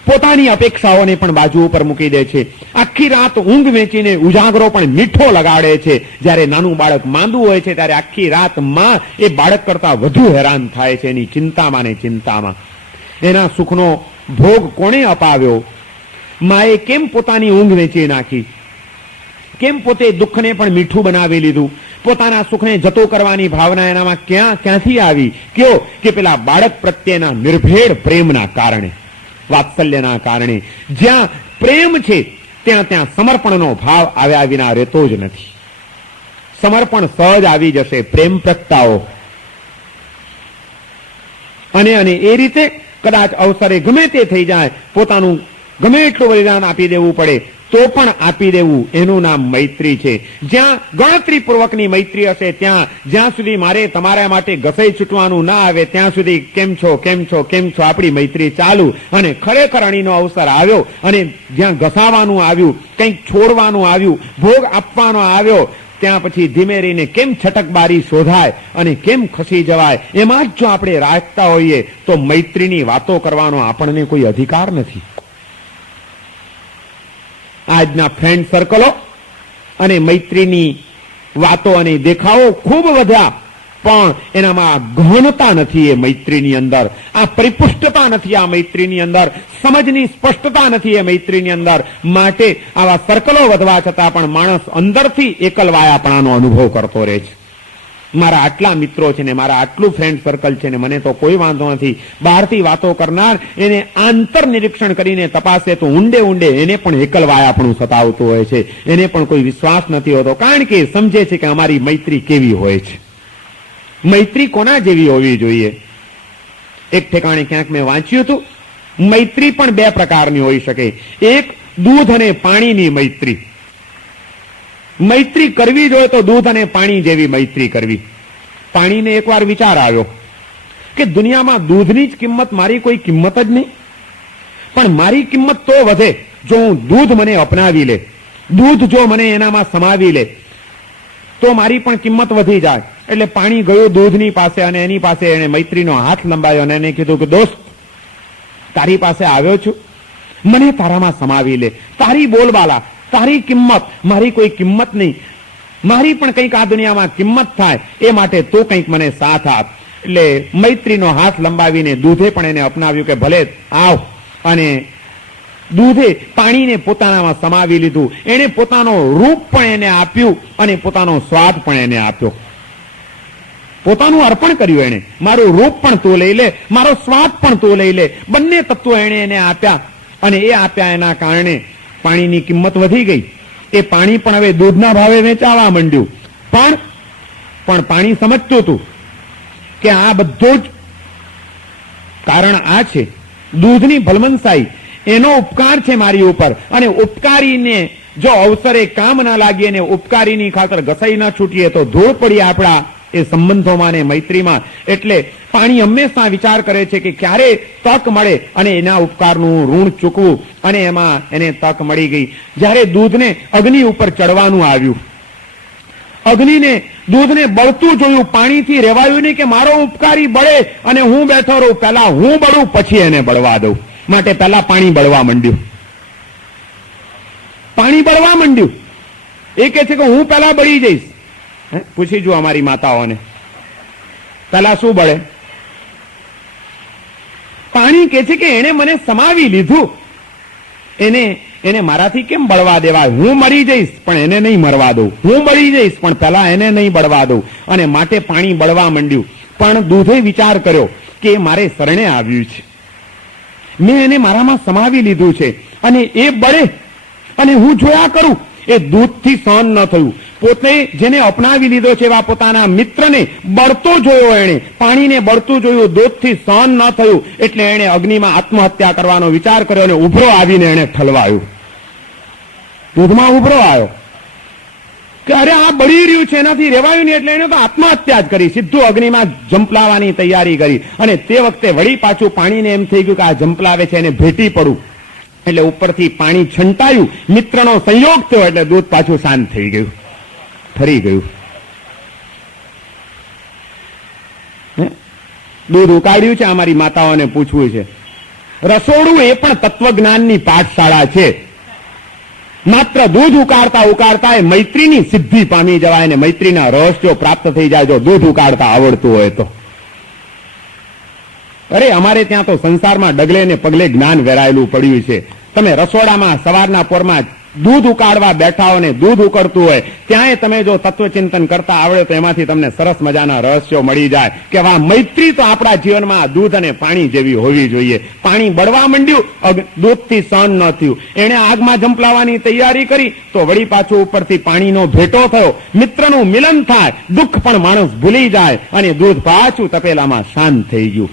પોતાની અપેક્ષાઓને પણ બાજુ ઉપર મૂકી દે છે. આખી રાત ઊંઘ વેચીને ઉજાગરો પણ મીઠો લગાડે છે. જ્યારે નાનું બાળક માંદું હોય છે ત્યારે આખી રાત માં એ બાળક કરતા વધુ હેરાન થાય છે એની ચિંતામાં ને ચિંતામાં. એના સુખનો ભોગ કોણે અપાવ્યો? માએ કેમ પોતાની ઊંઘ વેચી નાખી? કેમ પોતે દુઃખને પણ મીઠું બનાવી લીધું? પોતાના સુખને જતો કરવાની ભાવના એનામાં ક્યાંથી આવી? કયો કે પેલા બાળક પ્રત્યેના નિર્ભેળ પ્રેમના કારણે, વાત્સલ્યના કારણે. જ્યાં પ્રેમ છે ત્યાં સમર્પણનો ભાવ આવ્યા વિના રહેતો જ નથી. સમર્પણ સહજ આવી જશે, પ્રેમ પ્રગટાવો. અને એ રીતે કદાચ અવસરે ગમે તે થઈ જાય, પોતાનું ગમે એટલું બલિદાન આપી દેવું પડે તો પણ આપી દેવું, એનું નામ મૈત્રી છે. જ્યાં ગણતરીપૂર્વકની મૈત્રી હશે, ત્યાં જ્યાં સુધી મારે તમારા માટે ઘસાઈ છૂટવાનું ના આવે ત્યાં સુધી કેમ છો કેમ છો કેમ છો આપણી મૈત્રી ચાલુ. અને ખરેખર અણીનો અવસર આવ્યો અને જ્યાં ઘસાવાનું આવ્યું, કંઈક છોડવાનું આવ્યું, ભોગ આપવાનો આવ્યો, ત્યાં પછી ધીમે રહીને કેમ છટકબારી શોધાય અને કેમ ખસી જવાય, એમાં જ જો આપણે રાખતા હોઈએ તો મૈત્રીની વાતો કરવાનો આપણને કોઈ અધિકાર નથી. આજના ફ્રેન્ડ સર્કલો અને મૈત્રીની વાતો અને દેખાવો ખૂબ વધ્યા, પણ એનામાં ગહનતા નથી. એ મૈત્રીની અંદર આ પરિપુષ્ટતા નથી. આ મૈત્રીની અંદર સમજની સ્પષ્ટતા નથી. એ મૈત્રીની અંદર માટે આવા સર્કલો વધવા છતાં પણ માણસ અંદરથી એકલવાયાપણાનો અનુભવ કરતો રહે છે. મારા આટલા મિત્રો છે ને મારા આટલું ફ્રેન્ડ સર્કલ છે ને મને તો કોઈ વાંધો નથી. બહારથી વાતો કરનાર એને આંતર નિરીક્ષણ કરીને તપાસે તો ઊંડે ઊંડે એને પણ એકલવાયાપણું સતાવતું હોય છે. એને પણ કોઈ વિશ્વાસ નથી હોતો, કારણ કે એ સમજે છે કે અમારી મૈત્રી કેવી હોય છે. મૈત્રી કોના જેવી હોવી જોઈએ? એક ઠેકાણે ક્યાંક મેં વાંચ્યું હતું, મૈત્રી પણ બે પ્રકારની હોઈ શકે. એક દૂધ અને પાણીની મૈત્રી. મૈત્રી કરવી જોઈએ તો દૂધ અને પાણી જેવી મૈત્રી કરવી. પાણીને એકવાર વિચાર આવ્યો કે દુનિયામાં દૂધની જ કિંમત મારી કોઈ કિંમત જ નહીં, પણ મારી કિંમત તો વધે જો હું દૂધ મને અપનાવી લે, દૂધ જો મને એનામાં સમાવી લે તો મારી પણ કિંમત વધી જાય. એટલે પાણી ગયું દૂધની પાસે અને એની પાસે એને મૈત્રીનો હાથ લંબાવ્યો અને એને કીધું કે દોસ્ત, તારી પાસે આવ્યો છું, મને તારામાં સમાવી લે. તારી બોલબાલા, તારી કિંમત, મારી કોઈ કિંમત નહીં. મારી પણ કંઈક આ દુનિયામાં કિંમત થાય એ માટે તું કંઈક મને સાથ આપ. એટલે મૈત્રીનો હાથ લંબાવીને દૂધે પણ એને અપનાવ્યું કે ભલે આવ. અને દૂધે પાણીને પોતાનામાં સમાવી લીધું. એને પોતાનો રૂપ પણ એને આપ્યું અને પોતાનો સ્વાદ પણ એને આપ્યો. પોતાનું અર્પણ કર્યું એને. મારું રૂપ પણ તું લઈ લે, મારો સ્વાદ પણ તું લઈ લે. બંને તત્વો એને આપ્યા અને એ આપ્યા એના કારણે પાણીની કિંમત વધી ગઈ. એ પાણી પણ હવે દૂધના ભાવે વેચાવા માંડ્યું. પણ પાણી સમજતું હતું કે આ બધું જ કારણ આ છે, દૂધની ભલમનસાઈ, એનો ઉપકાર છે મારી ઉપર. અને ઉપકારીને જો અવસરે કામ ના લાગીએ ને ઉપકારીની ખાતર ઘસાઈ ના છૂટીએ તો ધૂળ પડી આપણા એ સંબંધોમાં ને મૈત્રીમાં. એટલે પાણી હંમેશા વિચાર કરે છે કે ક્યારે તક મળે અને એના ઉપકારનું ઋણ ચૂકવું, અને એમાં એને તક મળી ગઈ. જ્યારે દૂધને અગ્નિ ઉપર ચડવાનું આવ્યું, અગ્નિને દૂધને બળતું જોયું, પાણીથી રેવાયું નહીં કે મારો ઉપકારી બળે અને હું બેઠો રહું. પહેલા હું બળું પછી એને બળવા દઉં. માટે પહેલા પાણી બળવા માંડ્યું. પાણી બળવા માંડ્યું. એ કહે છે કે હું પહેલા બળી જઈશ. પૂછી જુઓ અમારી માતાઓને, પહેલા શું બળે? પાણી કહે છે કે એને મને સમાવી લીધું, એને મારાથી કેમ બળવા દેવાય? હું મરી જઈશ પણ એને નહીં મરવા દઉં. હું બળી જઈશ પણ પહેલા એને નહીં બળવા દઉં. અને માટે પાણી બળવા માંડ્યું. પણ દૂધે વિચાર કર્યો કે એ મારે શરણે આવ્યું છે, મેં એને મારામાં સમાવી લીધું છે અને એ બળે અને હું જોયા કરું. એ દૂધથી સહન ન થયું. પોતે જેને અપનાવી લીધો છે એવા પોતાના મિત્રને બળતો જોયો, એને પાણીને બળતું જોયું, દૂધથી સહન ન થયું. એટલે એને અગ્નિમાં આત્મહત્યા કરવાનો વિચાર કર્યો અને ઉભરો આવીને એને ઠલવાયું. દૂધમાં ઉભરો આવ્યો કે અરે આ બળી રહ્યું છે, એનાથી રેવાયું નહીં. એટલે એને તો આત્મહત્યા જ કરી, સીધું અગ્નિમાં જંપલાવાની તૈયારી કરી. અને તે વખતે વળી પાછું પાણીને એમ થઈ ગયું કે આ જંપલાવે છે એને ભેટી પડું. એટલે ઉપરથી પાણી છંટાયું, મિત્રનો સંયોગ થયો એટલે દૂધ પાછું શાંત થઈ ગયું, ફરી ગયું. દૂધ ઉકાળ્યું છે. અમારી માતાઓને પૂછવું છે, રસોડું એ પણ તત્વજ્ઞાનની પાઠશાળા છે. માત્ર દૂધ ઉકાળતા ઉકાળતા એ મૈત્રીની સિદ્ધિ પામી જવાય અને મૈત્રીના રહસ્યો પ્રાપ્ત થઈ જાય જો દૂધ ઉકાળતા આવડતું હોય તો. અરે અમારે ત્યાં તો સંસારમાં ડગલે ને પગલે જ્ઞાન વેરાયેલું પડ્યું છે. તમે રસોડામાં સવારના પોરમાં દૂધ ઉકાળવા બેઠા હો ને દૂધ ઉકળતું હોય ત્યાંય તમે જો તત્વચિંતન કરતા આવડે તો એમાંથી તમને સરસ મજાના રહસ્યો મળી જાય કે વાહ, મૈત્રી તો આપણા જીવનમાં દૂધ અને પાણી જેવી હોવી જોઈએ. પાણી બળવા માંડ્યું, દૂધથી સહન ન થયું, એને આગમાં જંપલાવાની તૈયારી કરી તો વળી પાછું ઉપરથી પાણીનો ભેટો થયો. મિત્રનું મિલન થાય, દુઃખ પણ માણસ ભૂલી જાય અને દૂધ પાછું તપેલામાં શાંત થઈ ગયું.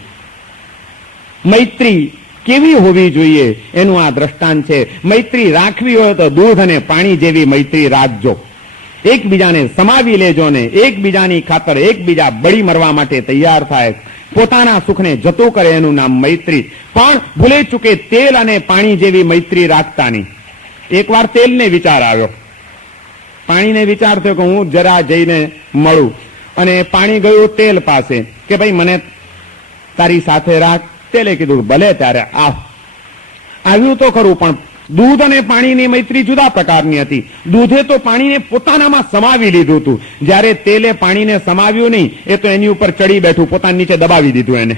મૈત્રી કેવી હોવી જોઈએ એનું આ દ્રષ્ટાંત છે. મૈત્રી રાખવી હોય તો દૂધ અને પાણી જેવી મૈત્રી રાખજો. એકબીજાને સમાવી લેજો ને એકબીજાની ખાતર એકબીજા બળી મરવા માટે તૈયાર થાય. પોતાના સુખને જતું કરે એનું નામ મૈત્રી. પણ ભૂલે ચૂકે તેલ અને પાણી જેવી મૈત્રી રાખતા નહીં. એકવાર તેલને વિચાર આવ્યો, પાણીને વિચાર થયો કે હું જરા જઈને મળું, અને પાણી ગયું તેલ પાસે કે ભાઈ મને તારી સાથે રાખ. તેલે કીધું ભલે ત્યારે આવ. આવ્યું તો ખરું, પણ દૂધ અને પાણીની મૈત્રી જુદા પ્રકારની હતી. દૂધે તો પાણીને પોતાનામાં સમાવી લીધું હતું, જ્યારે તેલે પાણીને સમાવ્યું નહીં. એ તો એની ઉપર ચડી બેઠું, પોતાની નીચે દબાવી દીધું એને.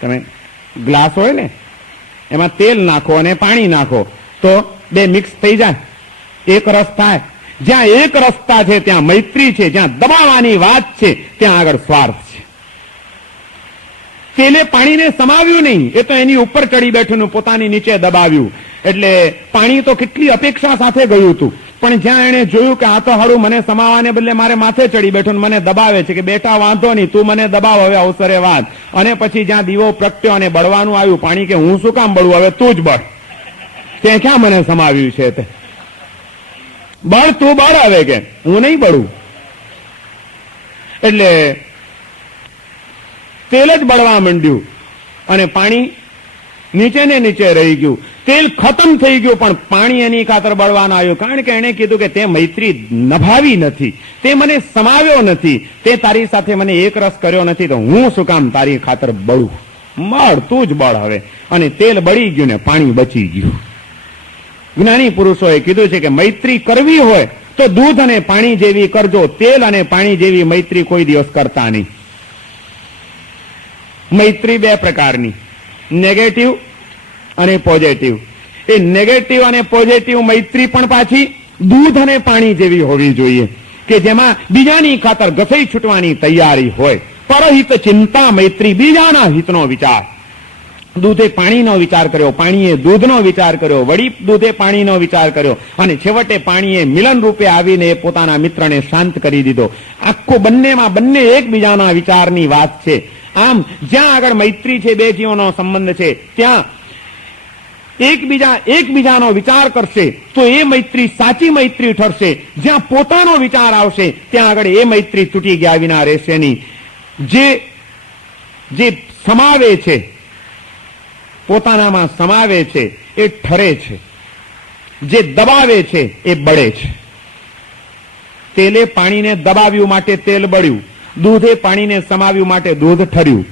તમે ગ્લાસ હોય ને એમાં તેલ નાખો અને પાણી નાખો તો બે મિક્સ થઈ જાય, એક રસ થાય. જ્યાં એક રસતા છે ત્યાં મૈત્રી છે, જ્યાં દબાવવાની વાત છે ત્યાં આગળ સ્વાર્થ છે. તેલે પાણીને સમાવ્યું નહીં, એ તો એની ઉપર ચડી બેઠું પોતાની નીચે દબાવ્યું. એટલે પાણી તો કેટલી અપેક્ષા સાથે ગયું હતું, પણ જ્યાં એને જોયું કે આ તો હારું મને સમાવાને બદલે મારે માથે ચડી બેઠું મને દબાવે છે, કે બેટા વાંધો નહીં તું મને દબાવ હવે અવસરે વાત. અને પછી જ્યાં દીવો પ્રગટ્યો અને બળવાનું આવ્યું, પાણી કે હું શું કામ બળવું, હવે તું જ બળ, તે ક્યાં મને સમાવ્યું છે, તે બળ તું બળ હવે, કે હું નહીં બળું. એટલે તેલ જ બળવા માંડ્યું અને પાણી નીચે ને નીચે રહી ગયું. તેલ ખતમ થઈ ગયું પણ પાણી એની ખાતર બળવાનું આવ્યું, કારણ કે એને કીધું કે તે મૈત્રી નભાવી નથી, તે મને સમાવ્યો નથી, તે તારી સાથે મને એક રસ કર્યો નથી, તો હું શું કામ તારી ખાતર બળું. બળ તું જ બળ હવે. અને તેલ બળી ગયું ને પાણી બચી ગયું. જ્ઞાની પુરુષોએ કીધું છે કે મૈત્રી કરવી હોય તો દૂધ અને પાણી જેવી કરજો, તેલ અને પાણી જેવી મૈત્રી કોઈ દિવસ કરતા નહીં. મૈત્રી બે પ્રકારની, નેગેટિવ અને પોઝિટિવ. એ નેગેટિવ અને પોઝિટિવ મૈત્રી પણ પાછી દૂધ અને પાણી જેવી હોવી જોઈએ, કે જેમાં બીજાની ખાતર ઘસાઈ છૂટવાની તૈયારી હોય. પરહિત ચિંતા મૈત્રી, બીજાના હિતનો વિચાર. દૂધે પાણીનો વિચાર કર્યો, પાણીએ દૂધનો વિચાર કર્યો, વળી દૂધે પાણીનો વિચાર કર્યો, અને છેવટે પાણીએ મિલન રૂપે આવીને પોતાના મિત્રને શાંત કરી દીધો. આખું બંનેમાં બંને એકબીજાના વિચારની વાત છે. આમ જ્યાં આગળ મૈત્રી છે, બે જીવોનો સંબંધ છે, ત્યાં એકબીજાનો વિચાર કરશે તો એ મૈત્રી સાચી મૈત્રી ઠરશે. જ્યાં પોતાનો વિચાર આવશે ત્યાં આગળ એ મૈત્રી તૂટી ગયા વિના રહેશે નહીં. જે સમાવે છે, પોતાનામાં સમાવે છે એ ઠરે છે, જે દબાવે છે એ બળે છે. તેલે પાણીને દબાવ્યું માટે તેલ બળ્યું, દૂધે પાણીને સમાવ્યું માટે દૂધ ઠર્યું.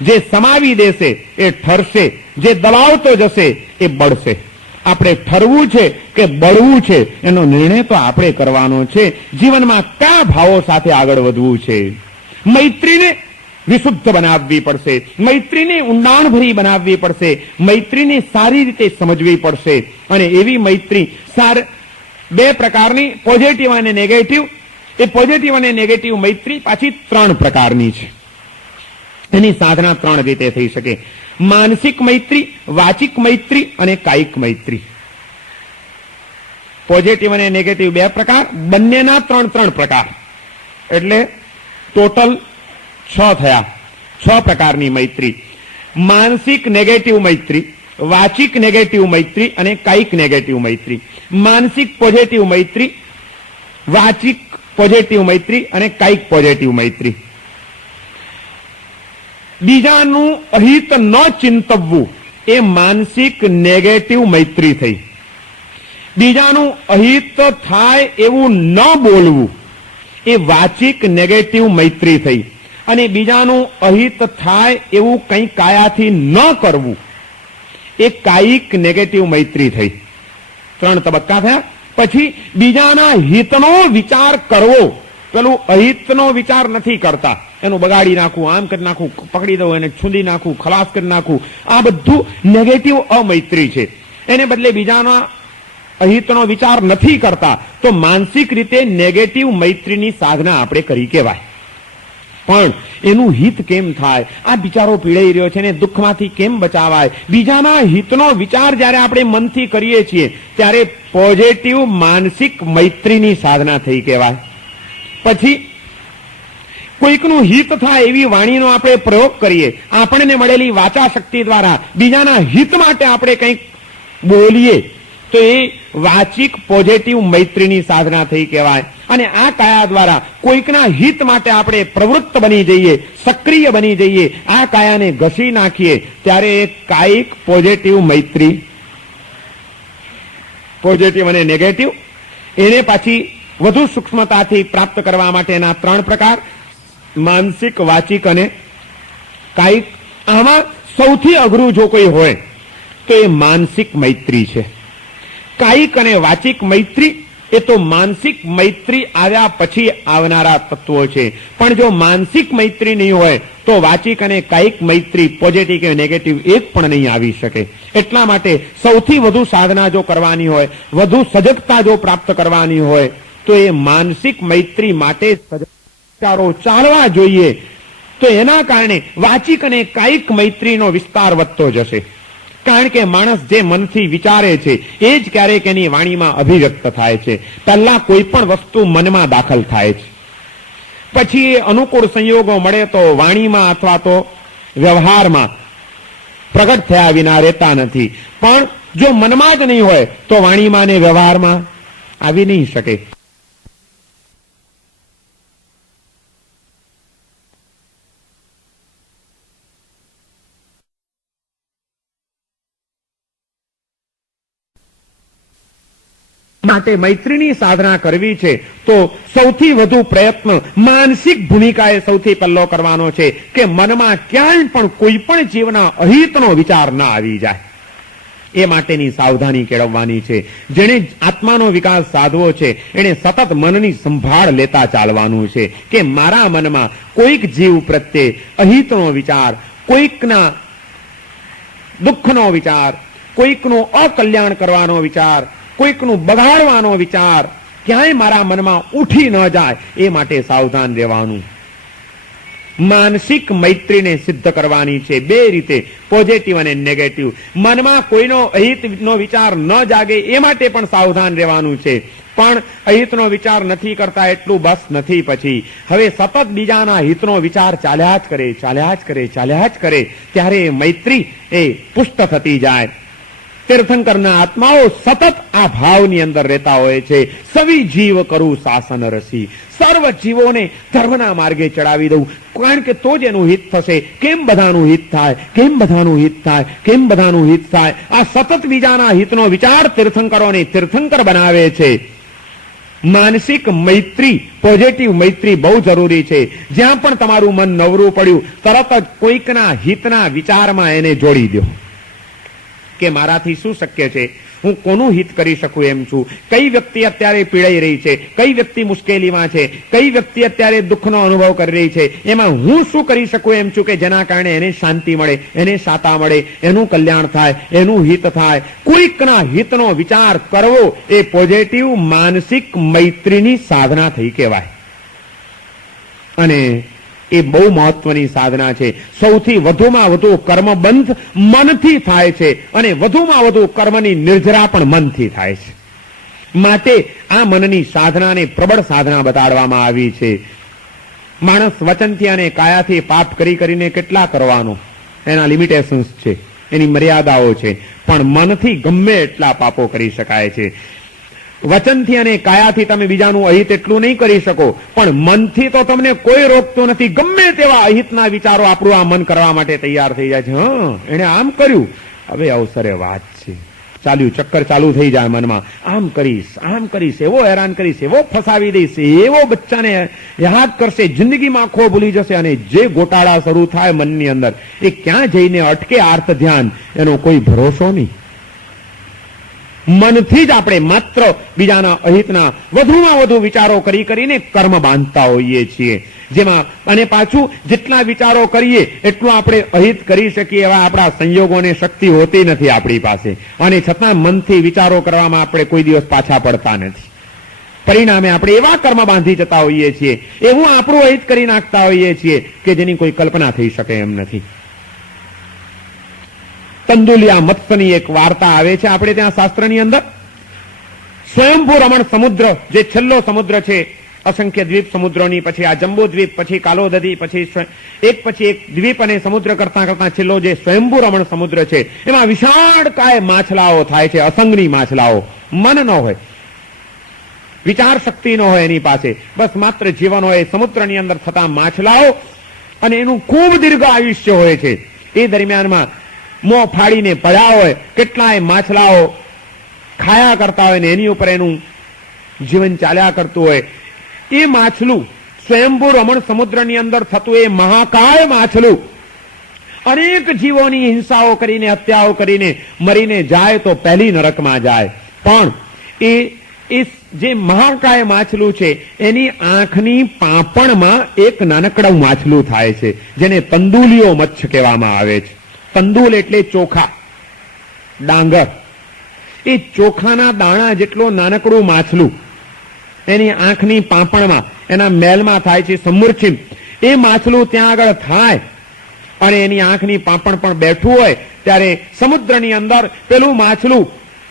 જે સમાવી દેશે એ ઠરશે, જે દબાવતો જશે એ બળશે. આપણે ઠરવું છે કે બળવું છે એનો નિર્ણય તો આપણે કરવાનો છે. જીવનમાં કયા ભાવો સાથે આગળ વધવું છે. મૈત્રીને વિશુદ્ધ બનાવવી પડશે, મૈત્રીને ઊંડાણભરી બનાવવી પડશે, મૈત્રીને સારી રીતે સમજવી પડશે. અને એવી મૈત્રી બે પ્રકારની, પોઝિટિવ અને નેગેટિવ. એ પોઝિટિવ અને નેગેટિવ મૈત્રી પાછી 3 પ્રકારની છે. એની સાધના 3 રીતે થઈ શકે. માનસિક મૈત્રી, વાચિક મૈત્રી અને કાયિક મૈત્રી. પોઝિટિવ અને નેગેટિવ 2 પ્રકાર, બંનેના 3 પ્રકાર, એટલે ટોટલ 6 થયા. 6 પ્રકારની મૈત્રી. માનસિક નેગેટિવ મૈત્રી, વાચિક નેગેટિવ મૈત્રી અને કાયિક નેગેટિવ મૈત્રી. માનસિક પોઝિટિવ મૈત્રી, વાચિક પોઝિટિવ મૈત્રી અને કાયિક પોઝિટિવ મૈત્રી. બીજાનું અહિત ન ચિંતવવું એ માનસિક નેગેટિવ મૈત્રી થઈ. બીજાનું અહિત થાય એવું ન બોલવું એ વાચિક નેગેટિવ મૈત્રી થઈ. અને બીજાનું અહિત થાય એવું કંઈ કાયાથી ન કરવું એ કાયિક નેગેટિવ મૈત્રી થઈ. 3 તબક્કા થયા. પછી બીજાના હિતનો વિચાર કરવો, પેલું અહિતનો વિચાર નથી કરતા, એનું બગાડી નાખવું, આમ કરી નાખવું, પકડી દઉં, એને છૂંદી નાખવું, ખલાસ કરી નાખવું, આ બધું નેગેટિવ અમૈત્રી છે. એને બદલે બીજાના અહિતનો વિચાર નથી કરતા તો માનસિક રીતે નેગેટિવ મૈત્રીની સાધના આપણે કરી કહેવાય. પણ એનું હિત કેમ થાય, આ બિચારો પીડાઈ રહ્યો છે ને દુઃખમાંથી કેમ બચાવાય, બીજાના હિતનો વિચાર જ્યારે આપણે મનથી કરીએ છીએ ત્યારે પોઝિટિવ માનસિક મૈત્રીની સાધના થઈ કહેવાય. પછી કોઈકનું હિત થાય એવી વાણીનો આપણે પ્રયોગ કરીએ, આપણને મળેલી વાચા શક્તિ દ્વારા બીજાના હિત માટે આપણે કંઈક બોલીએ, તો એ વાચિક પોઝિટિવ મૈત્રીની સાધના થઈ કહેવાય. અને આ કાયા દ્વારા કોઈકના હિત માટે આપણે પ્રવૃત્ત બની જઈએ, સક્રિય બની જઈએ, આ કાયાને ઘસી નાખીએ, ત્યારે એ કાયિક પોઝિટિવ મૈત્રી, પોઝિટિવ અને નેગેટિવ, એને પાછી વધુ સૂક્ષ્મતાથી પ્રાપ્ત કરવા માટેના 3 પ્રકાર, માનસિક, વાચિક અને કાયિક. આમાં સૌથી અઘરું જો કોઈ હોય તો એ માનસિક મૈત્રી છે. કાયિક અને વાચિક મૈત્રી એ તો માનસિક મૈત્રી આવ્યા પછી આવનારા તત્વો છે. પણ જો માનસિક મૈત્રી નહીં હોય તો વાચિક અને કાયિક મૈત્રી, પોઝિટિવ કે નેગેટિવ, એક પણ નહીં આવી શકે. એટલા માટે સૌથી વધુ સાધના જો કરવાની હોય, વધુ સજગતા જો પ્રાપ્ત કરવાની હોય, તો એ માનસિક મૈત્રી માટે વિચારો ચાલવા જોઈએ. તો એના કારણે વાચિક અને કાયિક મૈત્રીનો વિસ્તાર વધતો જશે. કારણ કે માણસ જે મનથી વિચારે છે એ જ ક્યારેક એની વાણીમાં અભિવ્યક્ત થાય છે. પહેલા કોઈ પણ વસ્તુ મનમાં દાખલ થાય છે, પછી એ અનુકૂળ સંયોગો મળે તો વાણીમાં અથવા તો વ્યવહારમાં પ્રગટ થયા વિના રહેતા નથી. પણ જો મનમાં જ નહીં હોય તો વાણીમાં ને વ્યવહારમાં આવી નહીં શકે. માટે મૈત્રીની સાધના કરવી છે તો સૌથી વધુ પ્રયત્ન માનસિક ભૂમિકાએ સૌથી પહેલો કરવાનો છે કે મનમાં ક્યાંય પણ કોઈ પણ જીવના અહિતનો વિચાર ના આવી જાય. એ માટેની સાવધાની કેળવવાની છે. જેણે આત્માનો વિકાસ સાધવો છે એને સતત મનની સંભાળ લેતા ચાલવાનું છે કે મારા મનમાં કોઈક જીવ પ્રત્યે અહિતનો વિચાર, કોઈકના દુઃખનો વિચાર, કોઈકનું અકલ્યાણ કરવાનો વિચાર, કોઈકનું બગાડવાનો વિચાર ક્યાંય મારા મનમાં ઉઠી ન જાય, એ માટે સાવધાન રહેવાનું. માનસિક મૈત્રીને સિદ્ધ કરવાની છે 2 રીતે, પોઝિટિવ અને નેગેટિવ. મનમાં કોઈનો અહિતનો વિચાર ન જાગે એ માટે પણ સાવધાન રહેવાનું છે. પણ અહિતનો વિચાર નથી કરતા એટલું બસ નથી. પછી હવે સતત બીજાના હિતનો વિચાર ચાલ્યા જ કરે, ચાલ્યા જ કરે, ચાલ્યા જ કરે, ત્યારે મૈત્રી એ પુષ્ટ થતી જાય. તીર્થંકરના આત્માઓ સતત આ ભાવની અંદર રહેતા હોય છે. સવી જીવ કરું શાસન રસી, સર્વ જીવોને ધર્મના માર્ગે ચડાવી દઉં, કારણ કે તો જ એનું હિત થશે. કેમ બધાનું હિત થાય, કેમ બધાનું હિત થાય, કેમ બધાનું હિત થાય, આ સતત બીજાના હિતનો વિચાર તીર્થંકરોને તીર્થંકર બનાવે છે. માનસિક મૈત્રી, પોઝિટિવ મૈત્રી બહુ જરૂરી છે. જ્યાં પણ તમારું મન નવરું પડ્યું, તરત જ કોઈકના હિતના વિચારમાં એને જોડી દો કે મારાથી શું શક્ય છે, હું કોનું હિત કરી શકું એમ છું, કઈ વ્યક્તિ અત્યારે પીડાઈ રહી છે, કઈ વ્યક્તિ મુશ્કેલીમાં છે, કઈ વ્યક્તિ અત્યારે દુઃખનો અનુભવ કરી રહી છે, એમાં હું શું કરી શકું એમ છું કે જેના કારણે એને શાંતિ મળે, એને શાતા મળે, એનું કલ્યાણ થાય, એનું હિત થાય. કોઈકના હિતનો વિચાર કરવો એ પોઝિટિવ માનસિક મૈત્રીની સાધના થઈ કહેવાય. અને એ બહુ મહત્વની સાધના છે. સૌથી વધુમાં વધુ કર્મબંધ મનથી થાય છે અને વધુમાં વધુ કર્મની નિર્જરા પણ મનથી થાય છે. માટે આ મનની સાધનાને પ્રબળ સાધના બતાડવામાં આવી છે. માણસ વચનથી અને કાયાથી પાપ કરીને કેટલા કરવાનો, એના લિમિટેશન્સ છે, એની મર્યાદાઓ છે. પણ મનથી ગમે એટલા પાપો કરી શકાય છે. વચનથી અને કાયાથી તમે બીજાનું અહિત એટલું નહીં કરી શકો, પણ મનથી તો તમને કોઈ રોકતું નથી. ગમે તેવા અહિતના વિચારો આપણું આ મન કરવા માટે તૈયાર થઈ જાય છે. હા, એને આમ કર્યું, હવે અવસરે વાત છે, ચાલ્યું, ચક્કર ચાલુ થઈ જાય મનમાં. આમ કરીશ, એવો હેરાન કરીશ, એવો ફસાવી દઈશ, એવો બચ્ચાને યાદ કરશે, જિંદગીમાં આખો ભૂલી જશે. અને જે ગોટાળા શરૂ થાય મનની અંદર, એ ક્યાં જઈને અટકે આર્ત ધ્યાન, એનો કોઈ ભરોસો નહીં. મનથી જ આપણે માત્ર બીજાના અહિતના વધુમાં વધુ વિચારો કરીને કર્મ બાંધતા હોઈએ છીએ. જેમાં અને પાછું જેટલા વિચારો કરીએ એટલું આપણે અહિત કરી શકીએ એવા આપણા સંયોગોને શક્તિ હોતી નથી આપણી પાસે. અને છતાં મનથી વિચારો કરવામાં આપણે કોઈ દિવસ પાછા પડતા નથી. પરિણામે આપણે એવા કર્મ બાંધી જતા હોઈએ છીએ, એવું આપણું અહિત કરી નાખતા હોઈએ છીએ કે જેની કોઈ કલ્પના થઈ શકે એમ નથી. તંદુલિયા મત્સ્યની એક વાર્તા આવે છે આપણે ત્યાં શાસ્ત્રની અંદર. સ્વયંભૂ રમણ સમુદ્ર, જે છેલ્લો સમુદ્ર છે, અસંખ્ય દ્વીપ સમુદ્રોની, પછી આ જંબુ દ્વીપ, પછી કાલોદધી, પછી એક દ્વીપ અને સમુદ્ર કરતા કરતા છેલ્લો જે સ્વયંભૂ રમણ સમુદ્ર છે, એમાં વિશાળકાય માછલાઓ થાય છે, અસંગની માછલાઓ. મન ન હોય, વિચાર શક્તિ ન હોય એની પાસે, બસ માત્ર જીવન હોય સમુદ્રની અંદર થતા માછલાઓ, અને એનું ખૂબ દીર્ઘ આયુષ્ય હોય છે. એ દરમિયાનમાં મોં ફાડીને પડ્યા હોય કેટલાય માછલાઓ ખાયા કરતા હોય ને એની ઉપર એનું જીવન ચાલ્યા કરતું હોય. એ માછલું સ્વયંભૂ રમણ સમુદ્રની અંદર થતું એ મહાકાય માછલું અનેક જીવોની હિંસાઓ કરીને, હત્યાઓ કરીને મરીને જાય તો પહેલી નરકમાં જાય. પણ એ જે મહાકાય માછલું છે એની આંખની પાંપણમાં એક નાનકડું માછલું થાય છે, જેને તંદુલિયો મત્સ્ય કહેવામાં આવે છે. તંદુલ એટલે ચોખા, ડાંગર. એ ચોખાના દાણા જેટલું નાનકડું માછલું એની આંખની પાંપણમાં, એના મેલમાં થાય છે સમૂર્છિત. એ માછલું ત્યાં આગળ થાય અને એની આંખની પાંપણ પણ બેઠું હોય ત્યારે સમુદ્રની અંદર પેલું માછલું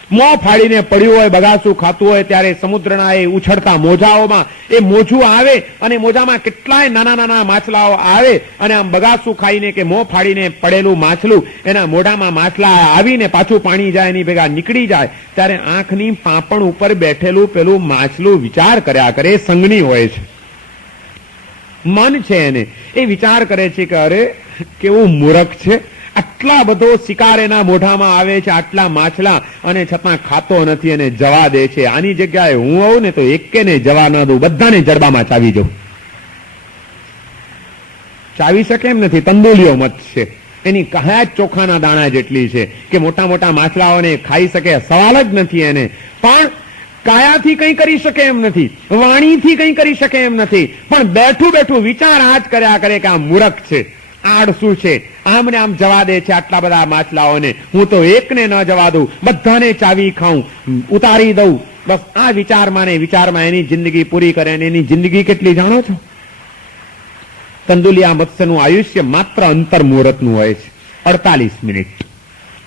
મોં ફાડીને પડ્યું હોય, બગાસું ખાતું હોય, ત્યારે સમુદ્રના એ ઉછળતા મોજાઓમાં એ મોજું આવે અને મોજામાં કેટલાય નાના નાના માછલાઓ આવે અને આમ બગાસું ખાઈને કે મોં ફાડીને પડેલું માછલું એના મોઢામાં માછલા આવીને પાછું પાણી જાય એની ભેગા નીકળી જાય ત્યારે આંખની પાંપણ ઉપર બેઠેલું પેલું માછલું વિચાર કર્યા કરે. સંગની હોય છે, મન છે એને. એ વિચાર કરે છે કે અરે કેવું મૂર્ખ છે, આટલા બધો શિકાર એના મોઢામાં આવે છે, આટલા માછલા, અને છતાં ખાતો નથી અને જવા દે છે. આની જગ્યાએ હું આવું ને તો એકેને જવા ન દઉં, બધાને જડબામાં ચાવી જવું. ચાવી શકે એમ નથી. તંદુલિયો મત છે, એની કયા જ ચોખાના દાણા જેટલી છે કે મોટા મોટા માછલાઓને ખાઈ શકે, સવાલ જ નથી એને. પણ કાયાથી કંઈ કરી શકે એમ નથી, વાણીથી કંઈ કરી શકે એમ નથી, પણ બેઠું બેઠું વિચાર આ જ કર્યા કરે કે આ મૂર્ખ છે, આળસુ છે, આમ ને આમ જવા દે છે આટલા બધા માછલાઓને, હું તો એકને ન જવા દઉં, બધાને ચાવી ખાઉં, ઉતારી દઉં. બસ આ વિચારમાં ને વિચારમાં એની જિંદગી પૂરી કરે. અને એની જિંદગી કેટલી જાણો છો? તંદુલિયા મત્સ્યનું આયુષ્ય માત્ર અંતર મુહૂર્તનું હોય છે, 48 મિનિટ.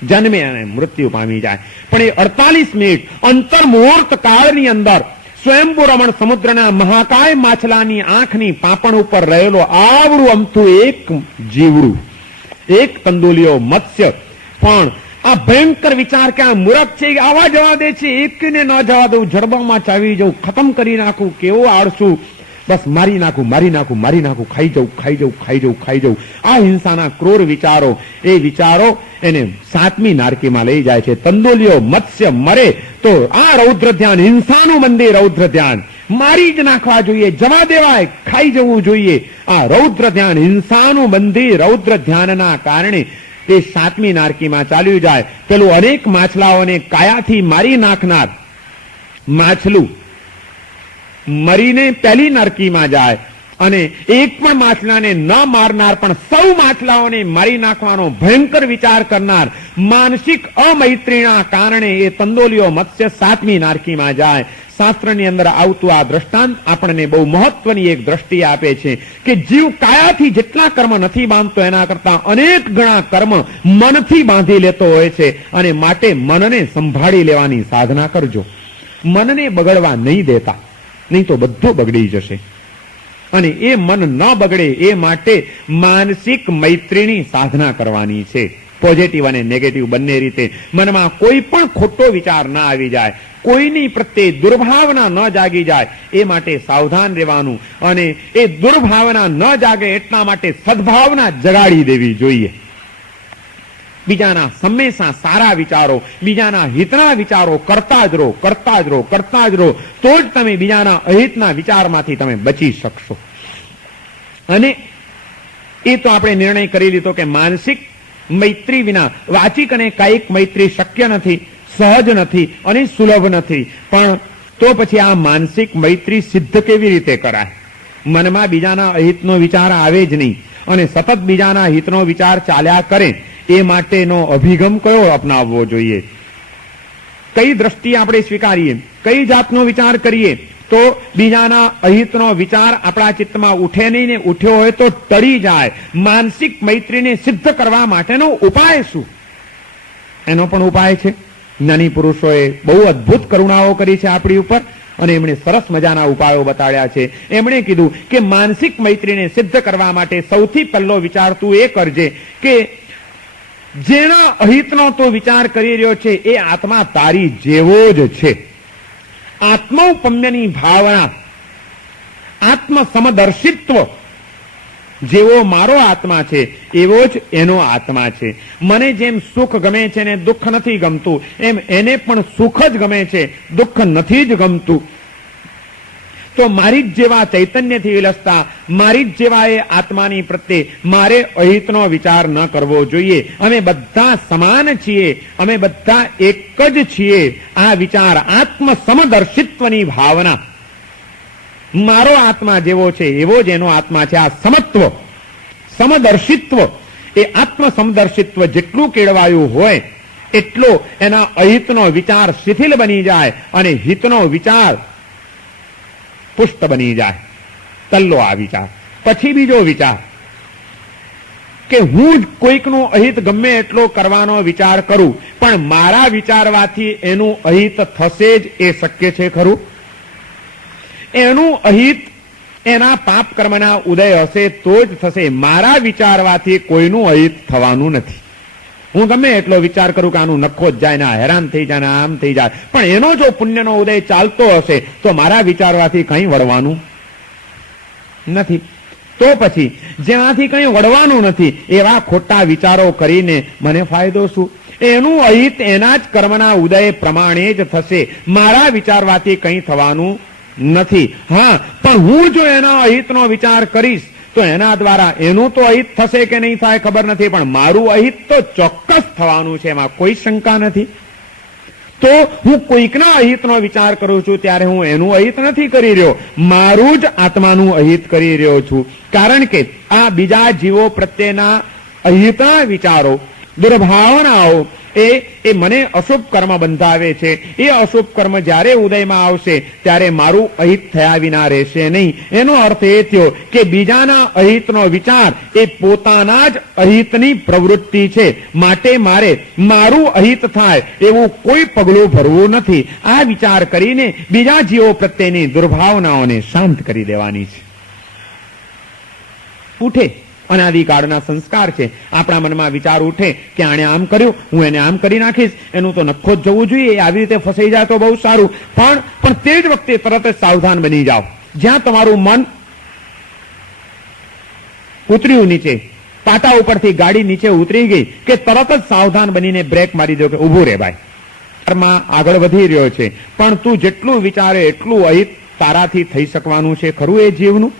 જન્મે અને મૃત્યુ પામી જાય, પણ એ 48 મિનિટ અંતર મુહૂર્ત કાળની અંદર સ્વયંભૂ રમણ સમુદ્રના મહાકાય માછલાની આંખની પાંપણ ઉપર રહેલો આવડું અમથું એક જીવડું, એક તંદુલિયો મત્સ્ય પણ આ ભયંકર વિચાર કે આ મૂર્ખ છે, આવા જવા દે છે, એકને ન જવા દઉં, જડબામાં ચાવી જવું, ખતમ કરી નાખું, કેવો આળસુ, બસ મારી નાખું, મારી નાખું, મારી નાખું, ખાઈ જવું, ખાઈ જવું, ખાઈ જવું, ખાઈ જવું. આ હિંસાના ક્રૂર વિચારો, એ વિચારો એને 7મી નારકીમાં લઈ જાય છે. તંદુલિયો મત્સ્ય મરે તો આ રૌદ્ર ધ્યાન, હિંસાનું મંદિર રૌદ્ર ધ્યાન મારી જ નાખવા જોઈએ, જવા દેવાય, ખાઈ જવું જોઈએ. આ રૌદ્ર ધ્યાન, હિંસાનું મંદિર રૌદ્ર ધ્યાનના કારણે એ 7મી નારકીમાં ચાલ્યું જાય. પેલું અનેક માછલાઓને કાયાથી મારી નાખનાર માછલું મરીને પહેલી નરકીમાં જાય, અને એક પણ માછલાને ન મારનાર પણ સૌ માછલાઓને મારી નાખવાનો ભયંકર વિચાર કરનાર માનસિક અમૈત્રીના કારણે એ તંદોલિયો મત્સ્ય 7મી નારકીમાં જાય. શાસ્ત્રની અંદર આવતું આ દ્રષ્ટાંત આપણને બહુ મહત્વની એક દ્રષ્ટિ આપે છે કે જીવ કાયાથી જેટલા કર્મ નથી બાંધતો એના કરતા અનેક ગણા કર્મ મનથી બાંધી લેતો હોય છે, અને માટે મનને સંભાળી લેવાની સાધના કરજો. મનને બગડવા નહીં દેતા, નહીં તો બધું બગડી જશે. અને એ મન ન બગડે એ માટે માનસિક મૈત્રીની સાધના કરવાની છે. પોઝિટિવ અને નેગેટિવ બંને રીતે મનમાં કોઈ પણ ખોટો વિચાર ના આવી જાય, કોઈની પ્રત્યે દુર્ભાવના ન જાગી જાય, એ માટે સાવધાન રહેવાનું. અને એ દુર્ભાવના ન જાગે એટલા માટે સદભાવના જગાડી દેવી જોઈએ. બીજાના હંમેશા સારા વિચારો, બીજાના હિતના વિચારો કરતા જ રહો, કરતા જ રહો, કરતા જ રહો, તો જ તમે બીજાના અહિતના વિચારમાંથી તમે બચી શકશો. અને એ તો આપણે નિર્ણય કરી લીધો કે માનસિક મૈત્રી વિના વાચિક અને કાયિક મૈત્રી શક્ય નથી, સહજ નથી અને સુલભ નથી. પણ તો પછી આ માનસિક મૈત્રી સિદ્ધ કેવી રીતે કરાય? મનમાં બીજાના અહિતનો વિચાર આવે જ નહીં અને સતત બીજાના હિતનો વિચાર ચાલ્યા કરે, એ માટેનો અભિગમ કયો અપનાવવો જોઈએ? કઈ દ્રષ્ટિ આપણે સ્વીકારીએ, કઈ જાતનો વિચાર કરીએ તો બીજાના અહિતનો વિચાર આપણા ચિત્તમાં ઉઠે નહીં, ને ઉઠ્યો હોય તો ટળી જાય. માનસિક મૈત્રીને સિદ્ધ કરવા માટેનો ઉપાય શું? એનો પણ ઉપાય છે. જ્ઞાની પુરુષોએ બહુ અદ્ભુત કરુણાઓ કરી છે આપણી ઉપર અને એમણે સરસ મજાના ઉપાયો બતાડ્યા છે. એમણે કીધું કે માનસિક મૈત્રીને સિદ્ધ કરવા માટે સૌથી પહેલો વિચાર તું એ કરજે કે જેના અહિતનો તો વિચાર કરી રહ્યો છે એ આત્મા તારી જેવો જ છે. આત્મૌપમ્યની ભાવના, આત્મ સમદર્શિત્વ, જેવો મારો આત્મા છે એવો જ એનો આત્મા છે. મને જેમ સુખ ગમે છે ને દુઃખ નથી ગમતું, એમ એને પણ સુખ જ ગમે છે, દુઃખ નથી જ ગમતું. તો મારી જ જેવા ચૈતન્યથી વિલસતા, મારી જ જેવા એ આત્માની પ્રત્યે મારે અહિતનો વિચાર ન કરવો જોઈએ. અમે બધા સમાન છીએ, અમે બધા એક જ છીએ. આ વિચાર, આત્મ સમદર્શિત્વની ભાવના, મારો આત્મા જેવો છે એવો જ એનો આત્મા છે. આ સમત્વ, સમદર્શિત્વ, એ આત્મ સમદર્શિત્વ જેટલું કેળવાયું હોય એટલો એના અહિતનો વિચાર શિથિલ બની જાય અને હિતનો વિચાર પુષ્ટ બની જાય. તલ્લો આ વિચાર. પછી બીજો વિચાર કે હું જ કોઈકનું અહિત ગમે એટલો કરવાનો વિચાર કરું, પણ મારા વિચારવાથી એનું અહિત થશે જ એ શક્ય છે ખરું? એનું અહિત એના પાપ કર્મના ઉદય હશે તો જ થશે. મારા વિચારવાથી કોઈનું અહિત થવાનું નથી. હું ગમે એટલો વિચાર કરું કે આનું નખો જ જાય, ના હેરાન થઈ જાય, ના આમ થઈ જાય, પણ એનો જો પુણ્યનો ઉદય ચાલતો હશે તો મારા વિચારવાથી કંઈ વળવાનું નથી. તો પછી જેમાંથી કંઈ વળવાનું નથી એવા ખોટા વિચારો કરીને મને ફાયદો શું? એનું અહિત એના જ કર્મના ઉદય પ્રમાણે જ થશે. મારા વિચારવાથી કંઈ થવાનું નથી. હા, પણ હું જો એના અહિતનો વિચાર કરીશ તો એના દ્વારા એનું તો અહિત થશે કે નહીં થાય ખબર નથી, પણ મારું અહિત તો ચોક્કસ થવાનું છે, એમાં કોઈ શંકા નથી. તો હું કોઈકના અહિતનો વિચાર કરું છું ત્યારે હું એનું અહિત નથી કરી રહ્યો, મારું જ આત્માનું અહિત કરી રહ્યો છું. કારણ કે આ બીજા જીવો પ્રત્યેના અહિતના વિચારો, દુર્ભાવનાઓ એ મને અશુભ કર્મ બંધાવે છે. એ અશુભ કર્મ જ્યારે ઉદયમાં આવશે ત્યારે મારું અહિત થયા વિના રહેશે નહીં. એનો અર્થ એ થયો કે બીજાના અહિતનો વિચાર એ પોતાના જ અહિતની પ્રવૃત્તિ છે, માટે મારે મારું અહિત થાય એવું કોઈ પગલું ભરવું નથી. આ વિચાર કરીને બીજા જીવો પ્રત્યેની દુર્ભાવનાઓને શાંત કરી દેવાની છે. ઉઠે અનાદિકાળના સંસ્કાર છે. આપણા મનમાં વિચાર ઉઠે કે આણે આમ કર્યું, હું એને આમ કરી નાખીશ, એનું તો નખો જ જવું જોઈએ, આવી રીતે ફસાઈ જાય તો બહુ સારું. પણ તે જ વખતે તરત જ સાવધાન બની જાઓ. જ્યાં તમારું મન ઉતર્યું નીચે, પાટા ઉપરથી ગાડી નીચે ઉતરી ગઈ કે તરત જ સાવધાન બનીને બ્રેક મારી દો કે ઉભું રે ભાઈ, આગળ વધી રહ્યો છે, પણ તું જેટલું વિચારે એટલું અહિત તારાથી થઈ શકવાનું છે ખરું એ જીવનું?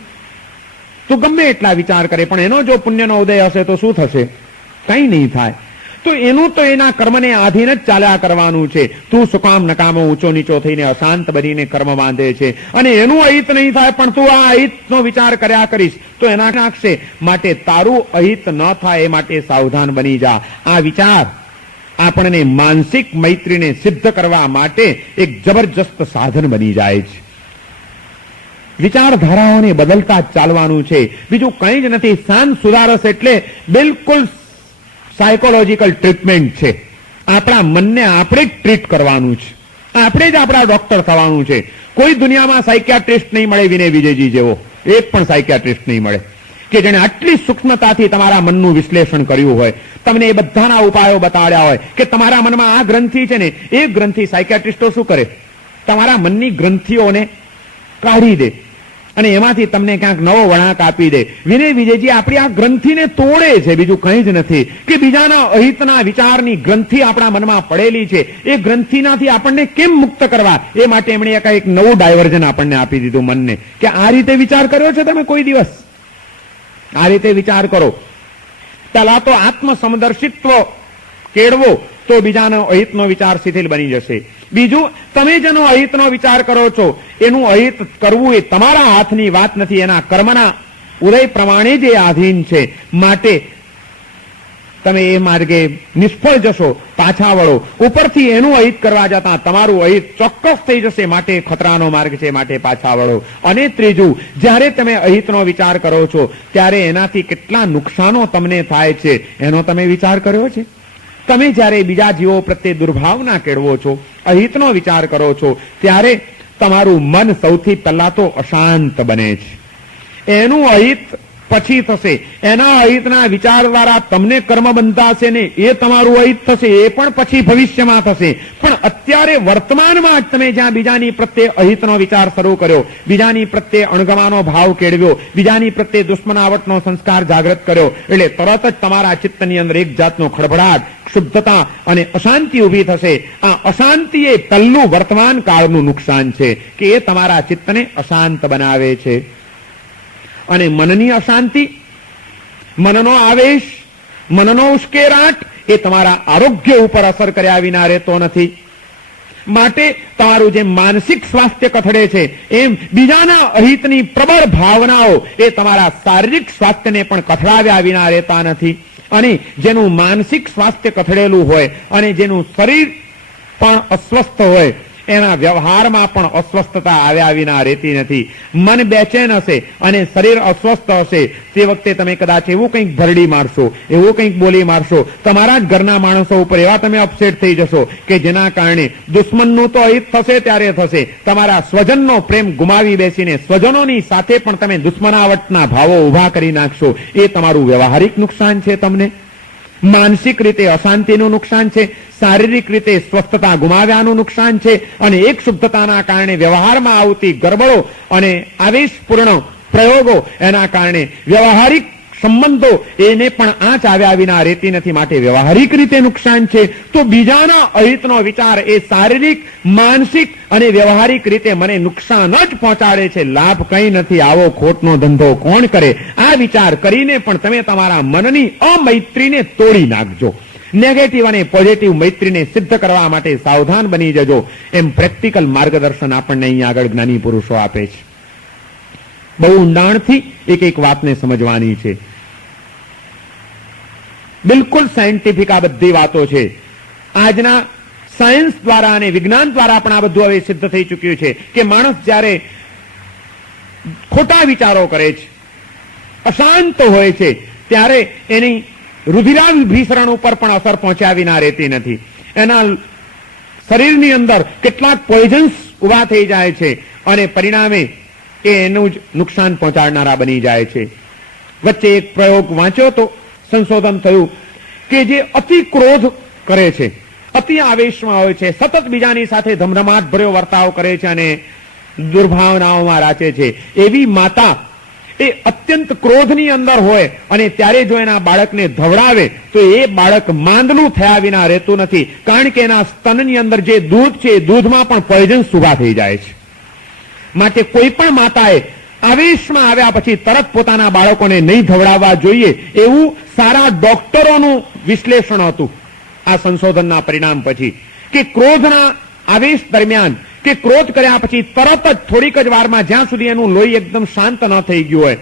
તું ગમે એટલા વિચાર કરે પણ એનો જો પુણ્યનો ઉદય હશે તો શું થશે? કંઈ નહીં થાય. તો એનું તો એના કર્મને આધીન જ ચાલ્યા કરવાનું છે. તું શું કામ નકામો ઊંચો નીચો થઈને અશાંત બનીને કર્મ બાંધે છે? અને એનું અહિત નહીં થાય પણ તું આ અહિતનો વિચાર કર્યા કરીશ તો એના નાખશે. માટે તારું અહિત ન થાય એ માટે સાવધાન બની જા. આ વિચાર આપણને માનસિક મૈત્રીને સિદ્ધ કરવા માટે એક જબરજસ્ત સાધન બની જાય છે. વિચારધારાઓને બદલતા જ ચાલવાનું છે, બીજું કંઈ જ નથી. શાંત સુધારસ એટલે બિલકુલ સાયકોલોજીકલ ટ્રીટમેન્ટ છે. આપણા મનને આપણે જ ટ્રીટ કરવાનું છે, આપણે જ આપણા ડોક્ટર થવાનું છે. કોઈ દુનિયામાં સાયકિયાટ્રિસ્ટ નહીં મળે વિનય વિજયજી જેવો, એક પણ સાયકિયાટ્રિસ્ટ નહીં મળે કે જેને આટલી સૂક્ષ્મતાથી તમારા મનનું વિશ્લેષણ કર્યું હોય, તમને એ બધાના ઉપાયો બતાડ્યા હોય કે તમારા મનમાં આ ગ્રંથિ છે ને એ ગ્રંથિ. સાયકિયાટ્રિસ્ટો શું કરે? તમારા મનની ગ્રંથિઓને કાઢી દે અને એમાંથી તમને ક્યાંક નવો વળાંક આપી દે. વિનય વિજયજી આપણી આ ગ્રંથિને તોડે છે, બીજું કંઈ જ નથી. કે બીજાના અહિતના વિચારની ગ્રંથિ આપણા મનમાં પડેલી છે, એ ગ્રંથિનાથી આપણને કેમ મુક્ત કરવા એ માટે એમણે એક નવું ડાયવર્ઝન આપણને આપી દીધું મનને, કે આ રીતે વિચાર કર્યો છે તમે કોઈ દિવસ? આ રીતે વિચાર કરો. પહેલા તો આત્મ સમદર્શિત્વ કેળવો તો બીજાનો અહિતનો વિચાર શિથિલ બની જશે. બીજું, તમે જેનો અહિતનો વિચાર કરો છો એનું અહિત કરવું એ તમારા હાથની વાત નથી, એના કર્મના ઉદય પ્રમાણે જ એ આધીન છે. માટે તમે એ માર્ગે નિષ્ફળ જશો, પાછા વળો. ઉપરથી એનું અહિત કરવા જતા તમારું અહિત ચોક્કસ થઈ જશે, માટે ખતરાનો માર્ગ છે, માટે પાછા વળો. અને ત્રીજું, જ્યારે તમે અહિતનો વિચાર કરો છો ત્યારે એનાથી કેટલા નુકસાનો તમને થાય છે એનો તમે વિચાર કર્યો છે? તમે જ્યારે બીજા જીવો પ્રત્યે દુર્ભાવના કેળવો છો, અહિતનો વિચાર કરો છો, ત્યારે તમારું મન સૌથી પહેલા તો અશાંત બને છે. એનું અહિત પછી થશે. એના અહિતના વિચાર દ્વારા તમને કર્મ બનતા હશે ને એ તમારું અહિત થશે, એ પણ પછી ભવિષ્યમાં થશે. પણ અત્યારે વર્તમાનમાં જ તમે જ્યાં બીજાની પ્રત્યે અહિતનો વિચાર શરૂ કર્યો, બીજાની પ્રત્યે અણગમાનો ભાવ કેળવ્યો, બીજાની પ્રત્યે દુશ્મનાવટનો સંસ્કાર જાગૃત કર્યો, એટલે તરત જ તમારા ચિત્તની અંદર એક જાતનો ખડભડાટ, ક્ષુબ્ધતા અને અશાંતિ ઊભી થશે. આ અશાંતિ એ પહેલું વર્તમાન કાળનું નુકસાન છે કે એ તમારા ચિત્તને અશાંત બનાવે છે. અને મનની અશાંતિ, મનનો આવેશ, મનનો ઉશ્કેરાટ એ તમારા આરોગ્ય ઉપર અસર કર્યા વિના રહેતો નથી. માટે તમારું જેમ માનસિક સ્વાસ્થ્ય કથળે છે એમ બીજાના અહિતની પ્રબળ ભાવનાઓ એ તમારા શારીરિક સ્વાસ્થ્યને પણ કથળાવ્યા વિના રહેતા નથી. અને જેનું માનસિક સ્વાસ્થ્ય કથળેલું હોય અને જેનું શરીર પણ અસ્વસ્થ હોય એના વ્યવહારમાં પણ અસ્વસ્થતા આવ્યા વિના રહેતી નથી. મન બેચેન હશે અને શરીર અસ્વસ્થ હશે તે વખતે તમે કદાચ એવું કંઈક ભરડી મારશો, એવું કંઈક બોલી મારશો, તમારા જ ઘરના માણસો ઉપર એવા તમે અપસેટ થઈ જશો કે જેના કારણે દુશ્મનનું તો અહિત થશે ત્યારે થશે, તમારા સ્વજનનો પ્રેમ ગુમાવી બેસીને સ્વજનોની સાથે પણ તમે દુશ્મનાવટના ભાવો ઉભા કરી નાખશો. એ તમારું વ્યવહારિક નુકસાન છે. તમને માનસિક રીતે અશાંતિનું નુકસાન છે, શારીરિક રીતે સ્વસ્થતા ગુમાવ્યાનું નુકસાન છે. અને એક શુદ્ધતાના કારણે વ્યવહારમાં આવતી ગરબડો અને આવેશપૂર્ણ પ્રયોગો એના કારણે વ્યવહારિક સંબંધો એને પણ આંચ આવ્યા વિના રહેતી નથી. માટે વ્યવહારિક રીતે નુકસાન છે. તો બીજાના અહિતનો વિચાર એ શારીરિક, માનસિક અને વ્યવહારિક રીતે મને નુકસાન જ પહોંચાડે છે, લાભ કંઈ નથી, આવો ખોટનો ધંધો કોણ કરે. આ વિચાર કરીને પણ તમે તમારા મનની અમૈત્રીને તોડી નાખજો. નેગેટિવ અને પોઝિટિવ મૈત્રીને સિદ્ધ કરવા માટે સાવધાન બની જજો. એમ પ્રેક્ટિકલ માર્ગદર્શન આપણને અહીં આગળ જ્ઞાની પુરુષો આપે છે. બહુ ઊંડાણથી એક એક વાતને સમજવાની છે. બિલકુલ સાયન્ટિફિક આ બધી વાતો છે. આજના સાયન્સ દ્વારા અને વિજ્ઞાન દ્વારા પણ આ બધું હવે સિદ્ધ થઈ ચૂક્યું છે કે માણસ જ્યારે ખોટા વિચારો કરે છે, અશાંત હોય છે, ત્યારે એની રુધિરાભિસરણ ઉપર પણ અસર પહોંચ્યા વિના રહેતી નથી. એના શરીરની અંદર કેટલાક પોઈઝન્સ ઉભા થઈ જાય છે અને પરિણામે એ એનું જ નુકસાન પહોંચાડનારા બની જાય છે. વચ્ચે એક પ્રયોગ વાંચ્યો તો સંશોધન થયું કે જે અતિ ક્રોધ કરે છે, અતિ આવેશમાં હોય છે, સતત બીજાની સાથે ધમધમાટ ભર્યો વર્તાવ કરે છે અને દુર્ભાવનાઓમાં રાચે છે, એવી માતા એ અત્યંત ક્રોધની અંદર હોય અને ત્યારે જો એના બાળકને ધવડાવે તો એ બાળક માંદલું થયા વિના રહેતું નથી. કારણ કે એના સ્તનની અંદર જે દૂધ છે એ દૂધમાં પણ પોઈઝન્સ ઉભા થઈ જાય છે. માટે કોઈ પણ માતાએ આવેશમાં આવ્યા પછી તરત પોતાના બાળકોને નહીં ધવડાવવા જોઈએ, એવું સારા ડોક્ટરોનું વિશ્લેષણ હતું આ સંશોધનના પરિણામ પછી. કે ક્રોધના આવેશ દરમિયાન કે ક્રોધ કર્યા પછી તરત જ થોડીક જ વારમાં, જ્યાં સુધી એનું લોહી એકદમ શાંત ન થઈ ગયું હોય,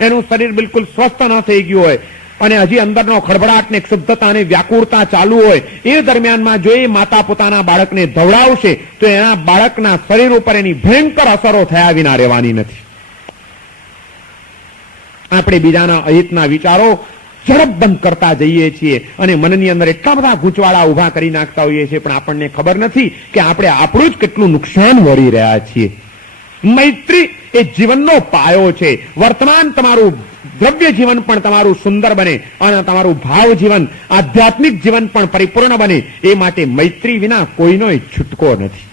એનું શરીર બિલકુલ સ્વસ્થ ન થઈ ગયું હોય અને હજી અંદરનો ખડભડાટ ને ક્ષુબ્ધતા અને વ્યાકુળતા ચાલુ હોય, એ દરમિયાનમાં જો એ માતા પોતાના બાળકને ધવડાવશે તો એના બાળકના શરીર ઉપર એની ભયંકર અસરો થયા વિના રહેવાની નથી. આપણે બીજાના અહિતના વિચારો ઝડપ બંધ કરતા જઈએ છીએ અને મનની અંદર એટલા બધા ગૂંચવાડા ઉભા કરી નાખતા હોઈએ છીએ, પણ આપણને ખબર નથી કે આપણે આપણું જ કેટલું નુકસાન વળી રહ્યા છીએ. મૈત્રી એ જીવનનો પાયો છે. વર્તમાન તમારું દ્રવ્ય જીવન પણ તમારું સુંદર બને અને તમારું ભાવ જીવન, આધ્યાત્મિક જીવન પણ પરિપૂર્ણ બને, એ માટે મૈત્રી વિના કોઈનો છૂટકો નથી.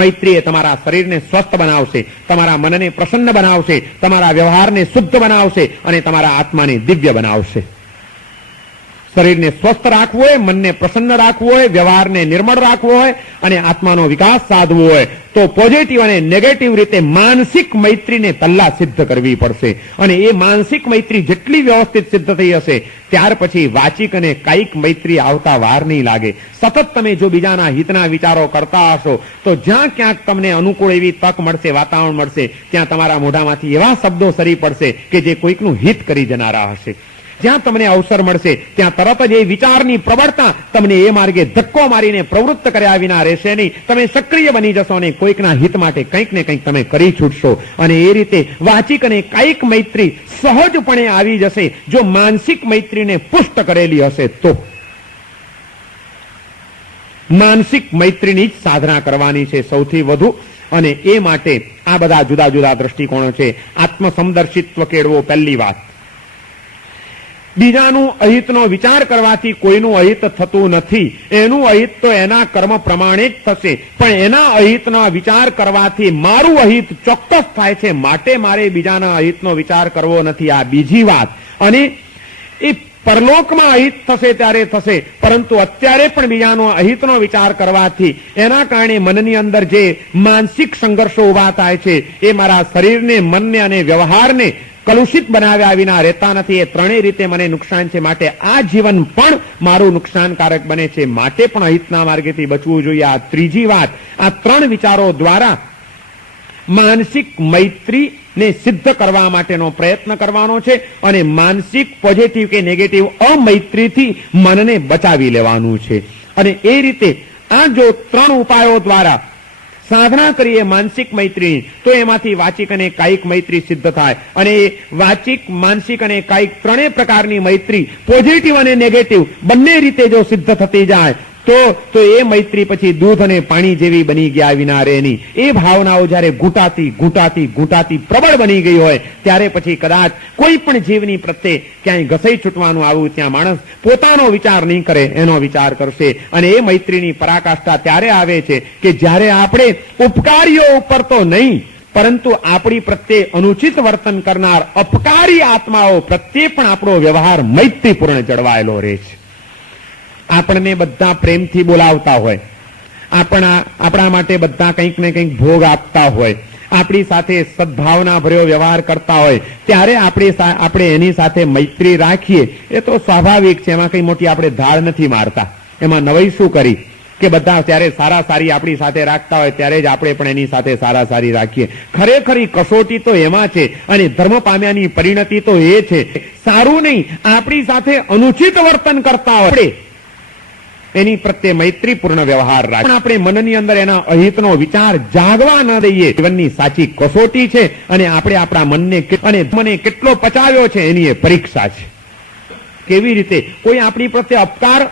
મૈત્રી એ તમારા શરીરને સ્વસ્થ બનાવશે, તમારા મનને પ્રસન્ન બનાવશે, તમારા વ્યવહારને શુદ્ધ બનાવશે અને તમારા આત્માને દિવ્ય બનાવશે. શરીરને સ્વસ્થ રાખવું હોય, મનને પ્રસન્ન રાખવું હોય, વ્યવહારને નિર્મળ રાખવો હોય અને આત્માનો વિકાસ સાધવો હોય તો પોઝિટિવ અને નેગેટિવ રીતે માનસિક મૈત્રીને પહેલા સિદ્ધ કરવી પડશે. અને એ માનસિક મૈત્રી જેટલી વ્યવસ્થિત સિદ્ધ થઈ હશે ત્યાર પછી વાચિક અને કાયિક મૈત્રી આવતા વાર નહીં લાગે. સતત તમે જો બીજાના હિતના વિચારો કરતા હશો તો જ્યાં ક્યાંક તમને અનુકૂળ એવી તક મળશે, વાતાવરણ મળશે, ત્યાં તમારા મોઢામાંથી એવા શબ્દો સરી પડશે કે જે કોઈકનું હિત કરી જનારા હશે. જ્યાં તમને અવસર મળશે ત્યાં તરત જ એ વિચારની પ્રબળતા તમને એ માર્ગે ધક્કો મારીને પ્રવૃત્ત કર્યા વિના રહેશે નહીં. તમે સક્રિય બની જશો અને કોઈકના હિત માટે કંઈક ને કંઈક તમે કરી છૂટશો. અને એ રીતે વાચિક અને કાયિક મૈત્રી સહજપણે આવી જશે જો માનસિક મૈત્રીને પુષ્ટ કરેલી હશે તો. માનસિક મૈત્રીની જ સાધના કરવાની છે સૌથી વધુ. અને એ માટે આ બધા જુદા જુદા દ્રષ્ટિકોણો છે. આત્મસમદર્શિત્વ કેળવો પહેલી વાત. બીજાનું અહિતનો વિચાર કરવાથી કોઈનું અહિત થતું નથી. એનું અહિત તો એના કર્મ પ્રમાણે જ થશે, પણ એના અહિતનો વિચાર કરવાથી મારું અહિત ચોક્કસ થાય છે, માટે મારે બીજાના અહિતનો વિચાર કરવો નથી. આ બીજી વાત. અને એ પરલોકમાં અહિત થશે ત્યારે થશે, પરંતુ અત્યારે પણ બીજાનો અહિતનો વિચાર કરવાથી એના કારણે મનની અંદર જે માનસિક સંઘર્ષો ઉભા થાય છે એ મારા શરીરને, મનને અને વ્યવહારને કલુષિત બનાવ્યા વિના રહેતા નથી. એ ત્રણેય રીતે મને નુકસાન છે, માટે આ જીવન પણ મારું નુકસાનકારક બને છે, માટે પણ અહિતના માર્ગેથી બચવું જોઈએ. આ ત્રીજી વાત. આ ત્રણ વિચારો દ્વારા માનસિક મૈત્રીને સિદ્ધ કરવા માટેનો પ્રયત્ન કરવાનો છે અને માનસિક પોઝિટિવ કે નેગેટિવ અમૈત્રીથી મનને બચાવી લેવાનું છે. અને એ રીતે આ જો ત્રણ ઉપાયો દ્વારા સાધના કરીએ માનસિક મૈત્રી, તો એમાંથી વાચિક અને કાયિક મૈત્રી સિદ્ધ થાય. અને એ વાચિક, માનસિક અને કાયિક ત્રણેય પ્રકારની મૈત્રી પોઝિટિવ અને નેગેટિવ બંને રીતે જો સિદ્ધ થતી જાય તો એ મૈત્રી પછી દૂધ અને પાણી જેવી બની ગયા વિના રહે નહીં. એ ભાવનાઓ જ્યારે ઘૂંટાતી પ્રબળ બની ગઈ હોય ત્યારે પછી કદાચ કોઈ પણ જીવની પ્રત્યે ક્યાંય ઘસાઈ છૂટવાનું આવું ત્યાં માણસ પોતાનો વિચાર નહીં કરે, એનો વિચાર કરશે. અને એ મૈત્રીની પરાકાષ્ઠા ત્યારે આવે છે કે જ્યારે આપણે ઉપકારીઓ ઉપર તો નહીં, પરંતુ આપણી પ્રત્યે અનુચિત વર્તન કરનાર અપકારી આત્માઓ પ્રત્યે પણ આપણો વ્યવહાર મૈત્રીપૂર્ણ જળવાયેલો રહે છે. આપણને બધા પ્રેમથી બોલાવતા હોય, આપણા માટે બધા કંઈક ને કંઈક ભોગ આપતા હોય, આપણી સાથે સદભાવના ભર્યો વ્યવહાર કરતા હોય, ત્યારે આપણે એની સાથે મૈત્રી રાખીએ એ તો સ્વાભાવિક છે. એમાં કઈ મોટી આપણે ધાડ નથી મારતા. એમાં નવાઈ શું કરી કે બધા ત્યારે સારા સારી આપણી સાથે રાખતા હોય ત્યારે જ આપણે પણ એની સાથે સારા સારી રાખીએ. ખરેખરી કસોટી તો એમાં છે અને ધર્મ પામ્યાની પરિણતિ તો એ છે. સારું નહીં, આપણી સાથે અનુચિત વર્તન કરતા હોય એની પ્રત્યે મૈત્રીપૂર્ણ વ્યવહાર રાખે. પણ આપણે મનની અંદર એના અહિતનો વિચાર જાગવા ન દઈએ. જીવનની સાચી કસોટી છે અને આપણે આપણા મને કેટલો પચાવ્યો છે એની એ પરીક્ષા છે. કેવી રીતે કોઈ આપણી પ્રત્યે અપકાર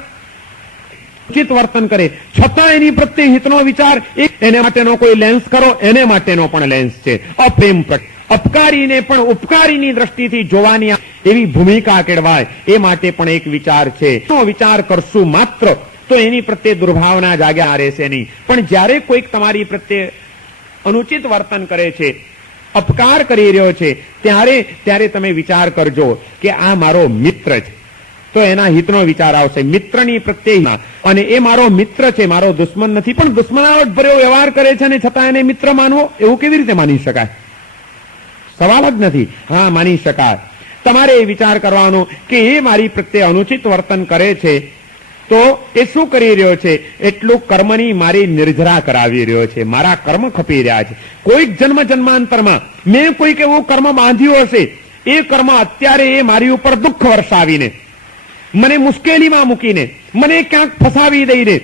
ઉચિત વર્તન કરે છતાં એની પ્રત્યે હિતનો વિચાર, એને માટેનો કોઈ લેન્સ કરો, એને માટેનો પણ લેન્સ છે. અપ્રેમ અપકારીને પણ ઉપકારીની દ્રષ્ટિથી જોવાની એવી ભૂમિકા કેળવાય, એ માટે પણ એક વિચાર છે. વિચાર કરશું માત્ર તો એની પ્રત્યે દુર્ભાવના જાગ્યા રહેશે નહીં. પણ જ્યારે કોઈક તમારી પ્રત્યે અનુચિત વર્તન કરે છે, અપકાર કરી રહ્યો છે, ત્યારે તમે વિચાર કરજો કે આ મારો મિત્ર છે, તો એના હિતનો વિચાર આવશે. મિત્રની પ્રત્યે, અને એ મારો મિત્ર છે, મારો દુશ્મન નથી. પણ દુશ્મનાવટ ભર્યો વ્યવહાર કરે છે અને છતાં એને મિત્ર માનવો, એવું કેવી રીતે માની શકાય? સવાલ જ નથી. હા, માની શકાય. તમારે એ વિચાર કરવાનો કે એ મારી પ્રત્યે અનુચિત વર્તન કરે છે તો એ શું કરી રહ્યો છે? એટલું કર્મની મારી નિર્જરા કરાવી રહ્યો છે, મારા કર્મ ખપી રહ્યા છે. કોઈક જન્માંતરમાં મેં કોઈક એવું કર્મ બાંધ્યું હશે, એ કર્મ અત્યારે એ મારી ઉપર દુઃખ વરસાવીને, મને મુશ્કેલીમાં મૂકીને, મને ક્યાંક ફસાવી દઈને,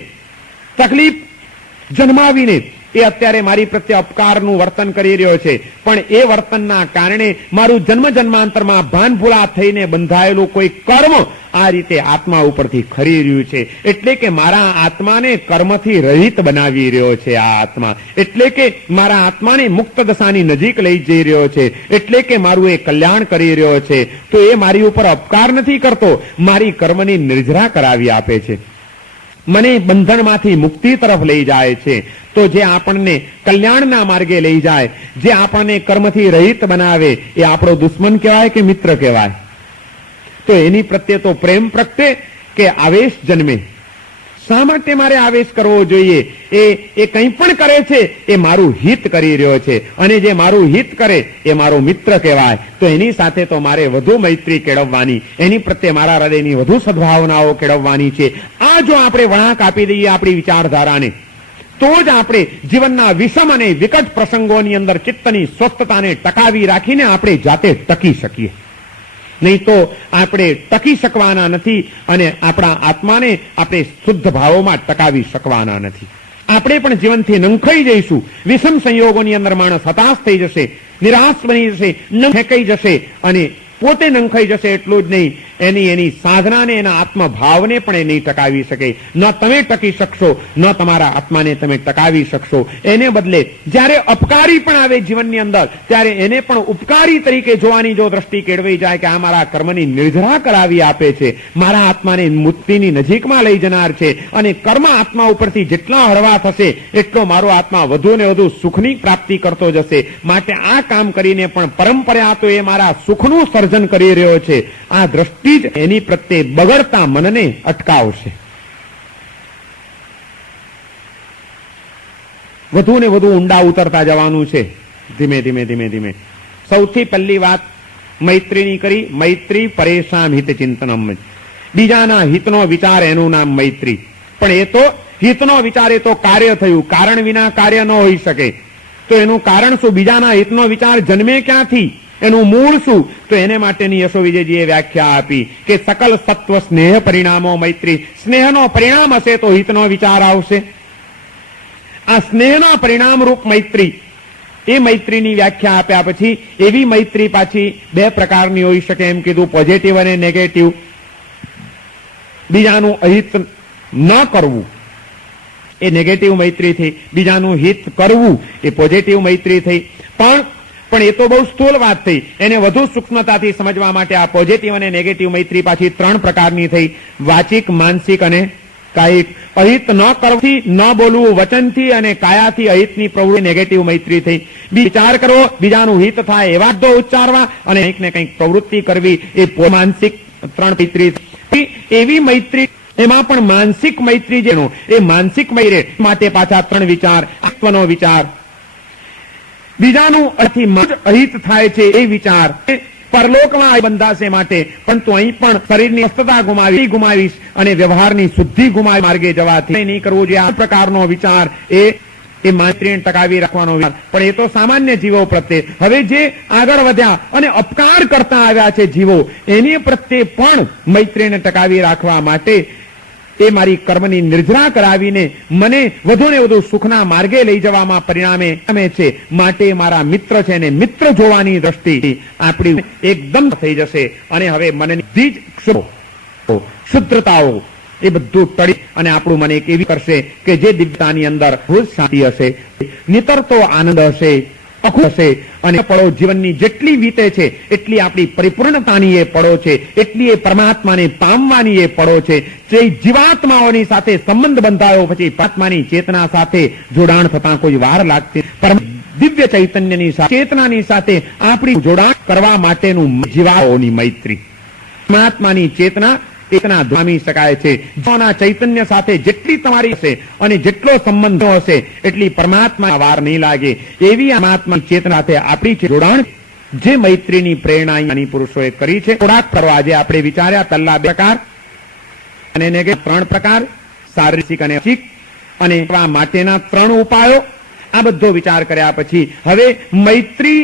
તકલીફ જન્માવીને એ અત્યારે મારી પ્રત્યે અપકારનું વર્તન કરી રહ્યો છે. પણ એ વર્તનના કારણે મારું જન્માંતરમાં ભાન ભૂલા થઈને બંધાયેલું કોઈ કર્મ આ રીતે આત્મા ઉપરથી ખરી રહ્યું છે. એટલે કે મારા આત્માને કર્મથી રહિત બનાવી રહ્યો છે આ આત્મા. એટલે કે મારા આત્માને મુક્ત દશાની નજીક લઈ જઈ રહ્યો છે. એટલે કે મારું એ કલ્યાણ કરી રહ્યો છે. તો એ મારી ઉપર અપકાર નથી કરતો, મારી કર્મની નિર્જરા કરાવી આપે છે, મને બંધનમાંથી મુક્તિ તરફ લઈ જાય છે. તો જે આપણને કલ્યાણના માર્ગે લઈ જાય, જે આપણને કર્મથી રહિત બનાવે, એ આપણો દુશ્મન કહેવાય કે મિત્ર કહેવાય? તો એની પ્રત્યે તો પ્રેમ પ્રગટે કે આવેશ જન્મે? શા માટે મારે આવેશ કરવો જોઈએ? એ કંઈ પણ કરે છે એ મારું હિત કરી રહ્યો છે, અને જે મારું હિત કરે એ મારો મિત્ર કહેવાય. તો એની સાથે તો મારે વધુ મૈત્રી કેળવવાની, એની પ્રત્યે મારા હૃદયની વધુ સદભાવનાઓ કેળવવાની છે. આ જો આપણે વળાંક આપી દઈએ આપણી વિચારધારાને, તો જ આપણે જીવનના વિષમ અને વિકટ પ્રસંગોની અંદર ચિત્તની સ્વસ્થતાને ટકાવી રાખીને આપણે જાતે ટકી શકીએ. નહીં તો આપણે ટકી શકવાના નથી અને આપણા આત્માને આપણે શુદ્ધ ભાવોમાં ટકાવી શકવાના નથી. આપણે પણ જીવનથી નંખાઈ જઈશું. વિષમ સંયોગોની અંદર માણસ હતાશ થઈ જશે, નિરાશ બની જશે, ફેંકાઈ જશે અને પોતે નંખાઈ જશે એટલું જ નહીં, એની સાધનાને, એના આત્મભાવને પણ એ નહીં ટકાવી શકે. ન તમે ટકી શકશો, ન તમારા આત્માને તમે ટકાવી શકશો. એને બદલે જ્યારે અપકારી પણ આવે જીવનની અંદર, ત્યારે એને પણ ઉપકારી તરીકે જોવાની જો દ્રષ્ટિ કેળવાઈ જાય કે આ મારા કર્મની નિર્જરા કરાવી આપે છે, મારા આત્માને મુક્તિની નજીકમાં લઈ જનાર છે, અને કર્મ આત્મા ઉપરથી જેટલા હળવા થશે એટલો મારો આત્મા વધુ ને વધુ સુખની પ્રાપ્તિ કરતો જશે. માટે આ કામ કરીને પણ પરંપરા તો એ મારા સુખનું સર્જન કરી રહ્યો છે. આ દ્રષ્ટિ જ એની પ્રત્યે બગડતા મનને અટકાવશે. વધુ ને વધુ ઊંડા ઉતરતા જવાનું છે ધીમે ધીમે ધીમે ધીમે. સૌથી પહેલી વાત મૈત્રીની કરી. મૈત્રી પરેશાન હિત ચિંતનમ. બીજાના હિતનો વિચાર, એનું નામ મૈત્રી. પણ એ તો હિતનો વિચાર, એ તો કાર્ય થયું. કારણ વિના કાર્ય ન હોઈ શકે. તો એનું કારણ શું? બીજાના હિતનો વિચાર જન્મે ક્યાંથી? એનું મૂળ શું? તો એને માટેની યશો વિજયજીએ વ્યાખ્યા આપી કે સકલ સત્વ સ્નેહ પરિણામો મૈત્રી. સ્નેહનો પરિણામ હશે તો હિતનો વિચાર આવશે. આ સ્નેહના પરિણામ રૂપ મૈત્રી, એ મૈત્રીની વ્યાખ્યા આપ્યા પછી એવી મૈત્રી પાછી બે પ્રકારની હોઈ શકે એમ કીધું, પોઝિટિવ અને નેગેટિવ. બીજાનું અહિત ન કરવું એ નેગેટિવ મૈત્રી થઈ, બીજાનું હિત કરવું એ પોઝિટિવ મૈત્રી થઈ. પણ એ તો બહુ સ્થૂળ વાત થઈ. એને વધુ સૂક્ષ્મતાથી સમજવા માટે આ પોઝિટિવ અને નેગેટિવ મૈત્રી પાછી ત્રણ પ્રકારની થઈ: વાચિક, માનસિક અને કાયિક. અહિત ન કરવાથી, ન બોલવું વચનથી અને કાયાથી અહિતની પ્રવૃત્તિ નેગેટિવ મૈત્રી થઈ. વિચાર કરવો, બીજાનું હિત થાય એવા શબ્દો ઉચ્ચારવા અને કંઈક ને કંઈક પ્રવૃત્તિ કરવી એ માનસિક ત્રણ મૈત્રી. એવી મૈત્રી, એમાં પણ માનસિક મૈત્રી જેનો, એ માનસિક મૈત્રી માટે પાછા ત્રણ વિચાર: આત્મનો વિચાર, બીજાનું અહિત થાય છે એ વિચાર, પરલોકમાં બંધાશે માટે, પરંતુ અહીં પણ શરીરની સ્વસ્થતા ગુમાવીશ અને વ્યવહારની શુદ્ધિ ગુમાવી માર્ગે જવાથી નહીં કરવું જોઈએ. આ પ્રકારનો વિચાર એ મૈત્રીને ટકાવી રાખવાનો વિચાર. પણ એ તો સામાન્ય જીવો પ્રત્યે. હવે જે આગળ વધ્યા અને અપકાર કરતા આવ્યા છે જીવો, એની પ્રત્યે પણ મૈત્રીને ટકાવી રાખવા માટે એ મારી કર્મની નિર્જરા કરાવીને મને વધુ ને વધુ સુખના માર્ગે લઈ જવામાં પરિણામે છે. માટે મારા મિત્ર છે, અને મિત્ર જોવાની દ્રષ્ટિ આપણી એકદમ થઈ જશે. અને હવે મનની બધી જ શુદ્ધતાઓ એ બધું ટળી અને આપણું મન એક એવી કરશે કે જે દિવ્યતાની અંદર શાંતિ હશે, નિતરતો આનંદ હશે, હશે. અને પળો જીવનની જેટલી વીતે છે એટલી આપણી પરિપૂર્ણતાની એ પળો છે, એટલી એ પરમાત્માને પામવાની એ પળો છે. જે જીવાત્માઓની સાથે સંબંધ બંધાયો પછી પરમાત્માની ચેતના સાથે જોડાણ થતા કોઈ વાર લાગતી. દિવ્ય ચૈતન્યની ચેતનાની સાથે આપણી જોડાણ કરવા માટેનું જીવાઓની મૈત્રી. પરમાત્માની ચેતના ધામી શકાય છે. જીવોના ચૈતન્ય સાથે જેટલી તમારી હશે અને જેટલો સંબંધ હશે એટલી પરમાત્મા વાર નહીં લાગે. એવી પરમાત્માની ચેતના સાથે આપણી જોડાણ, જે મૈત્રીની પ્રેરણા પુરુષોએ કરી છે. થોડાક કરવા આજે આપણે વિચાર્યા. પહેલા બે પ્રકાર અને ત્રણ પ્રકાર, શારીરિક અને માનસિક, અને માટેના ત્રણ ઉપાયો. આ બધો વિચાર કર્યા પછી હવે મૈત્રી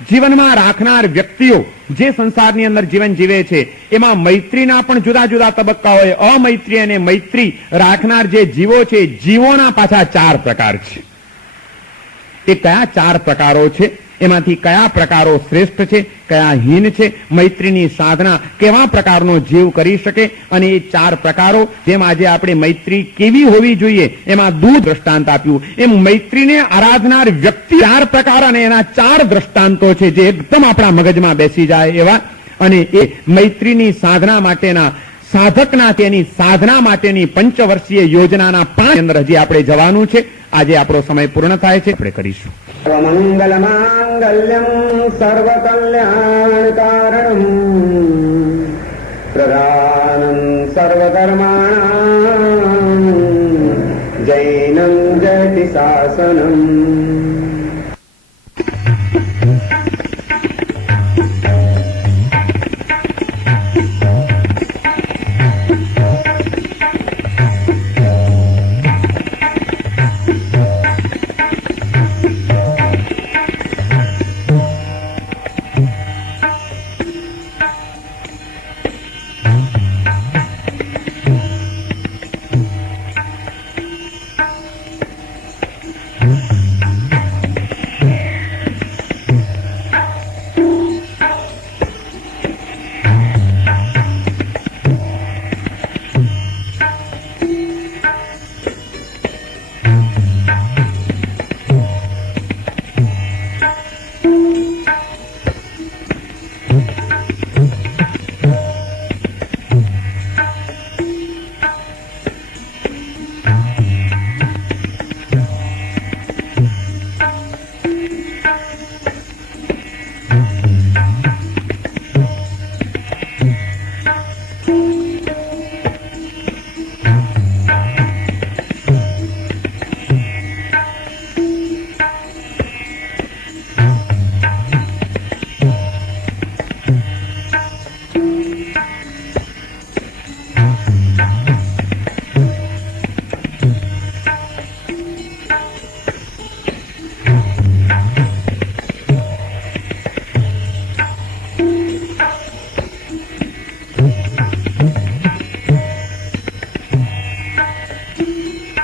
જીવનમાં રાખનાર વ્યક્તિઓ જે સંસારની અંદર જીવન જીવે છે એમાં મૈત્રીના પણ જુદા જુદા તબક્કા હોય. અમૈત્રી અને મૈત્રી રાખનાર જે જીવો છે, જીવોના પાછા ચાર પ્રકાર છે. એ કયા ચાર પ્રકારો છે? એમાંથી કયા પ્રકારો શ્રેષ્ઠ છે, કયા હીન છે? મૈત્રીની સાધના કેવા પ્રકારનો જીવ કરી શકે? અને એ ચાર પ્રકારો, જેમ આજે આપણે મૈત્રી કેવી હોવી જોઈએ એમાં દૂધ દ્રષ્ટાંત આપ્યું, એમ મૈત્રીને આરાધનાર વ્યક્તિ ચાર પ્રકાર અને એના ચાર દ્રષ્ટાંતો છે જે એકદમ આપણા મગજમાં બેસી જાય એવા. અને એ મૈત્રીની સાધના માટેના સાધકના તેની સાધના માટેની પંચવર્ષીય યોજનાના 5 અંદર હજી આપણે જવાનું છે. આજે આપણો સમય પૂર્ણ થાય છે, આપણે કરીશું. મંગલ માંગલ્યમ સર્વ કલ્યાણ કારણમ પ્રધાનમ સર્વ કર્માણ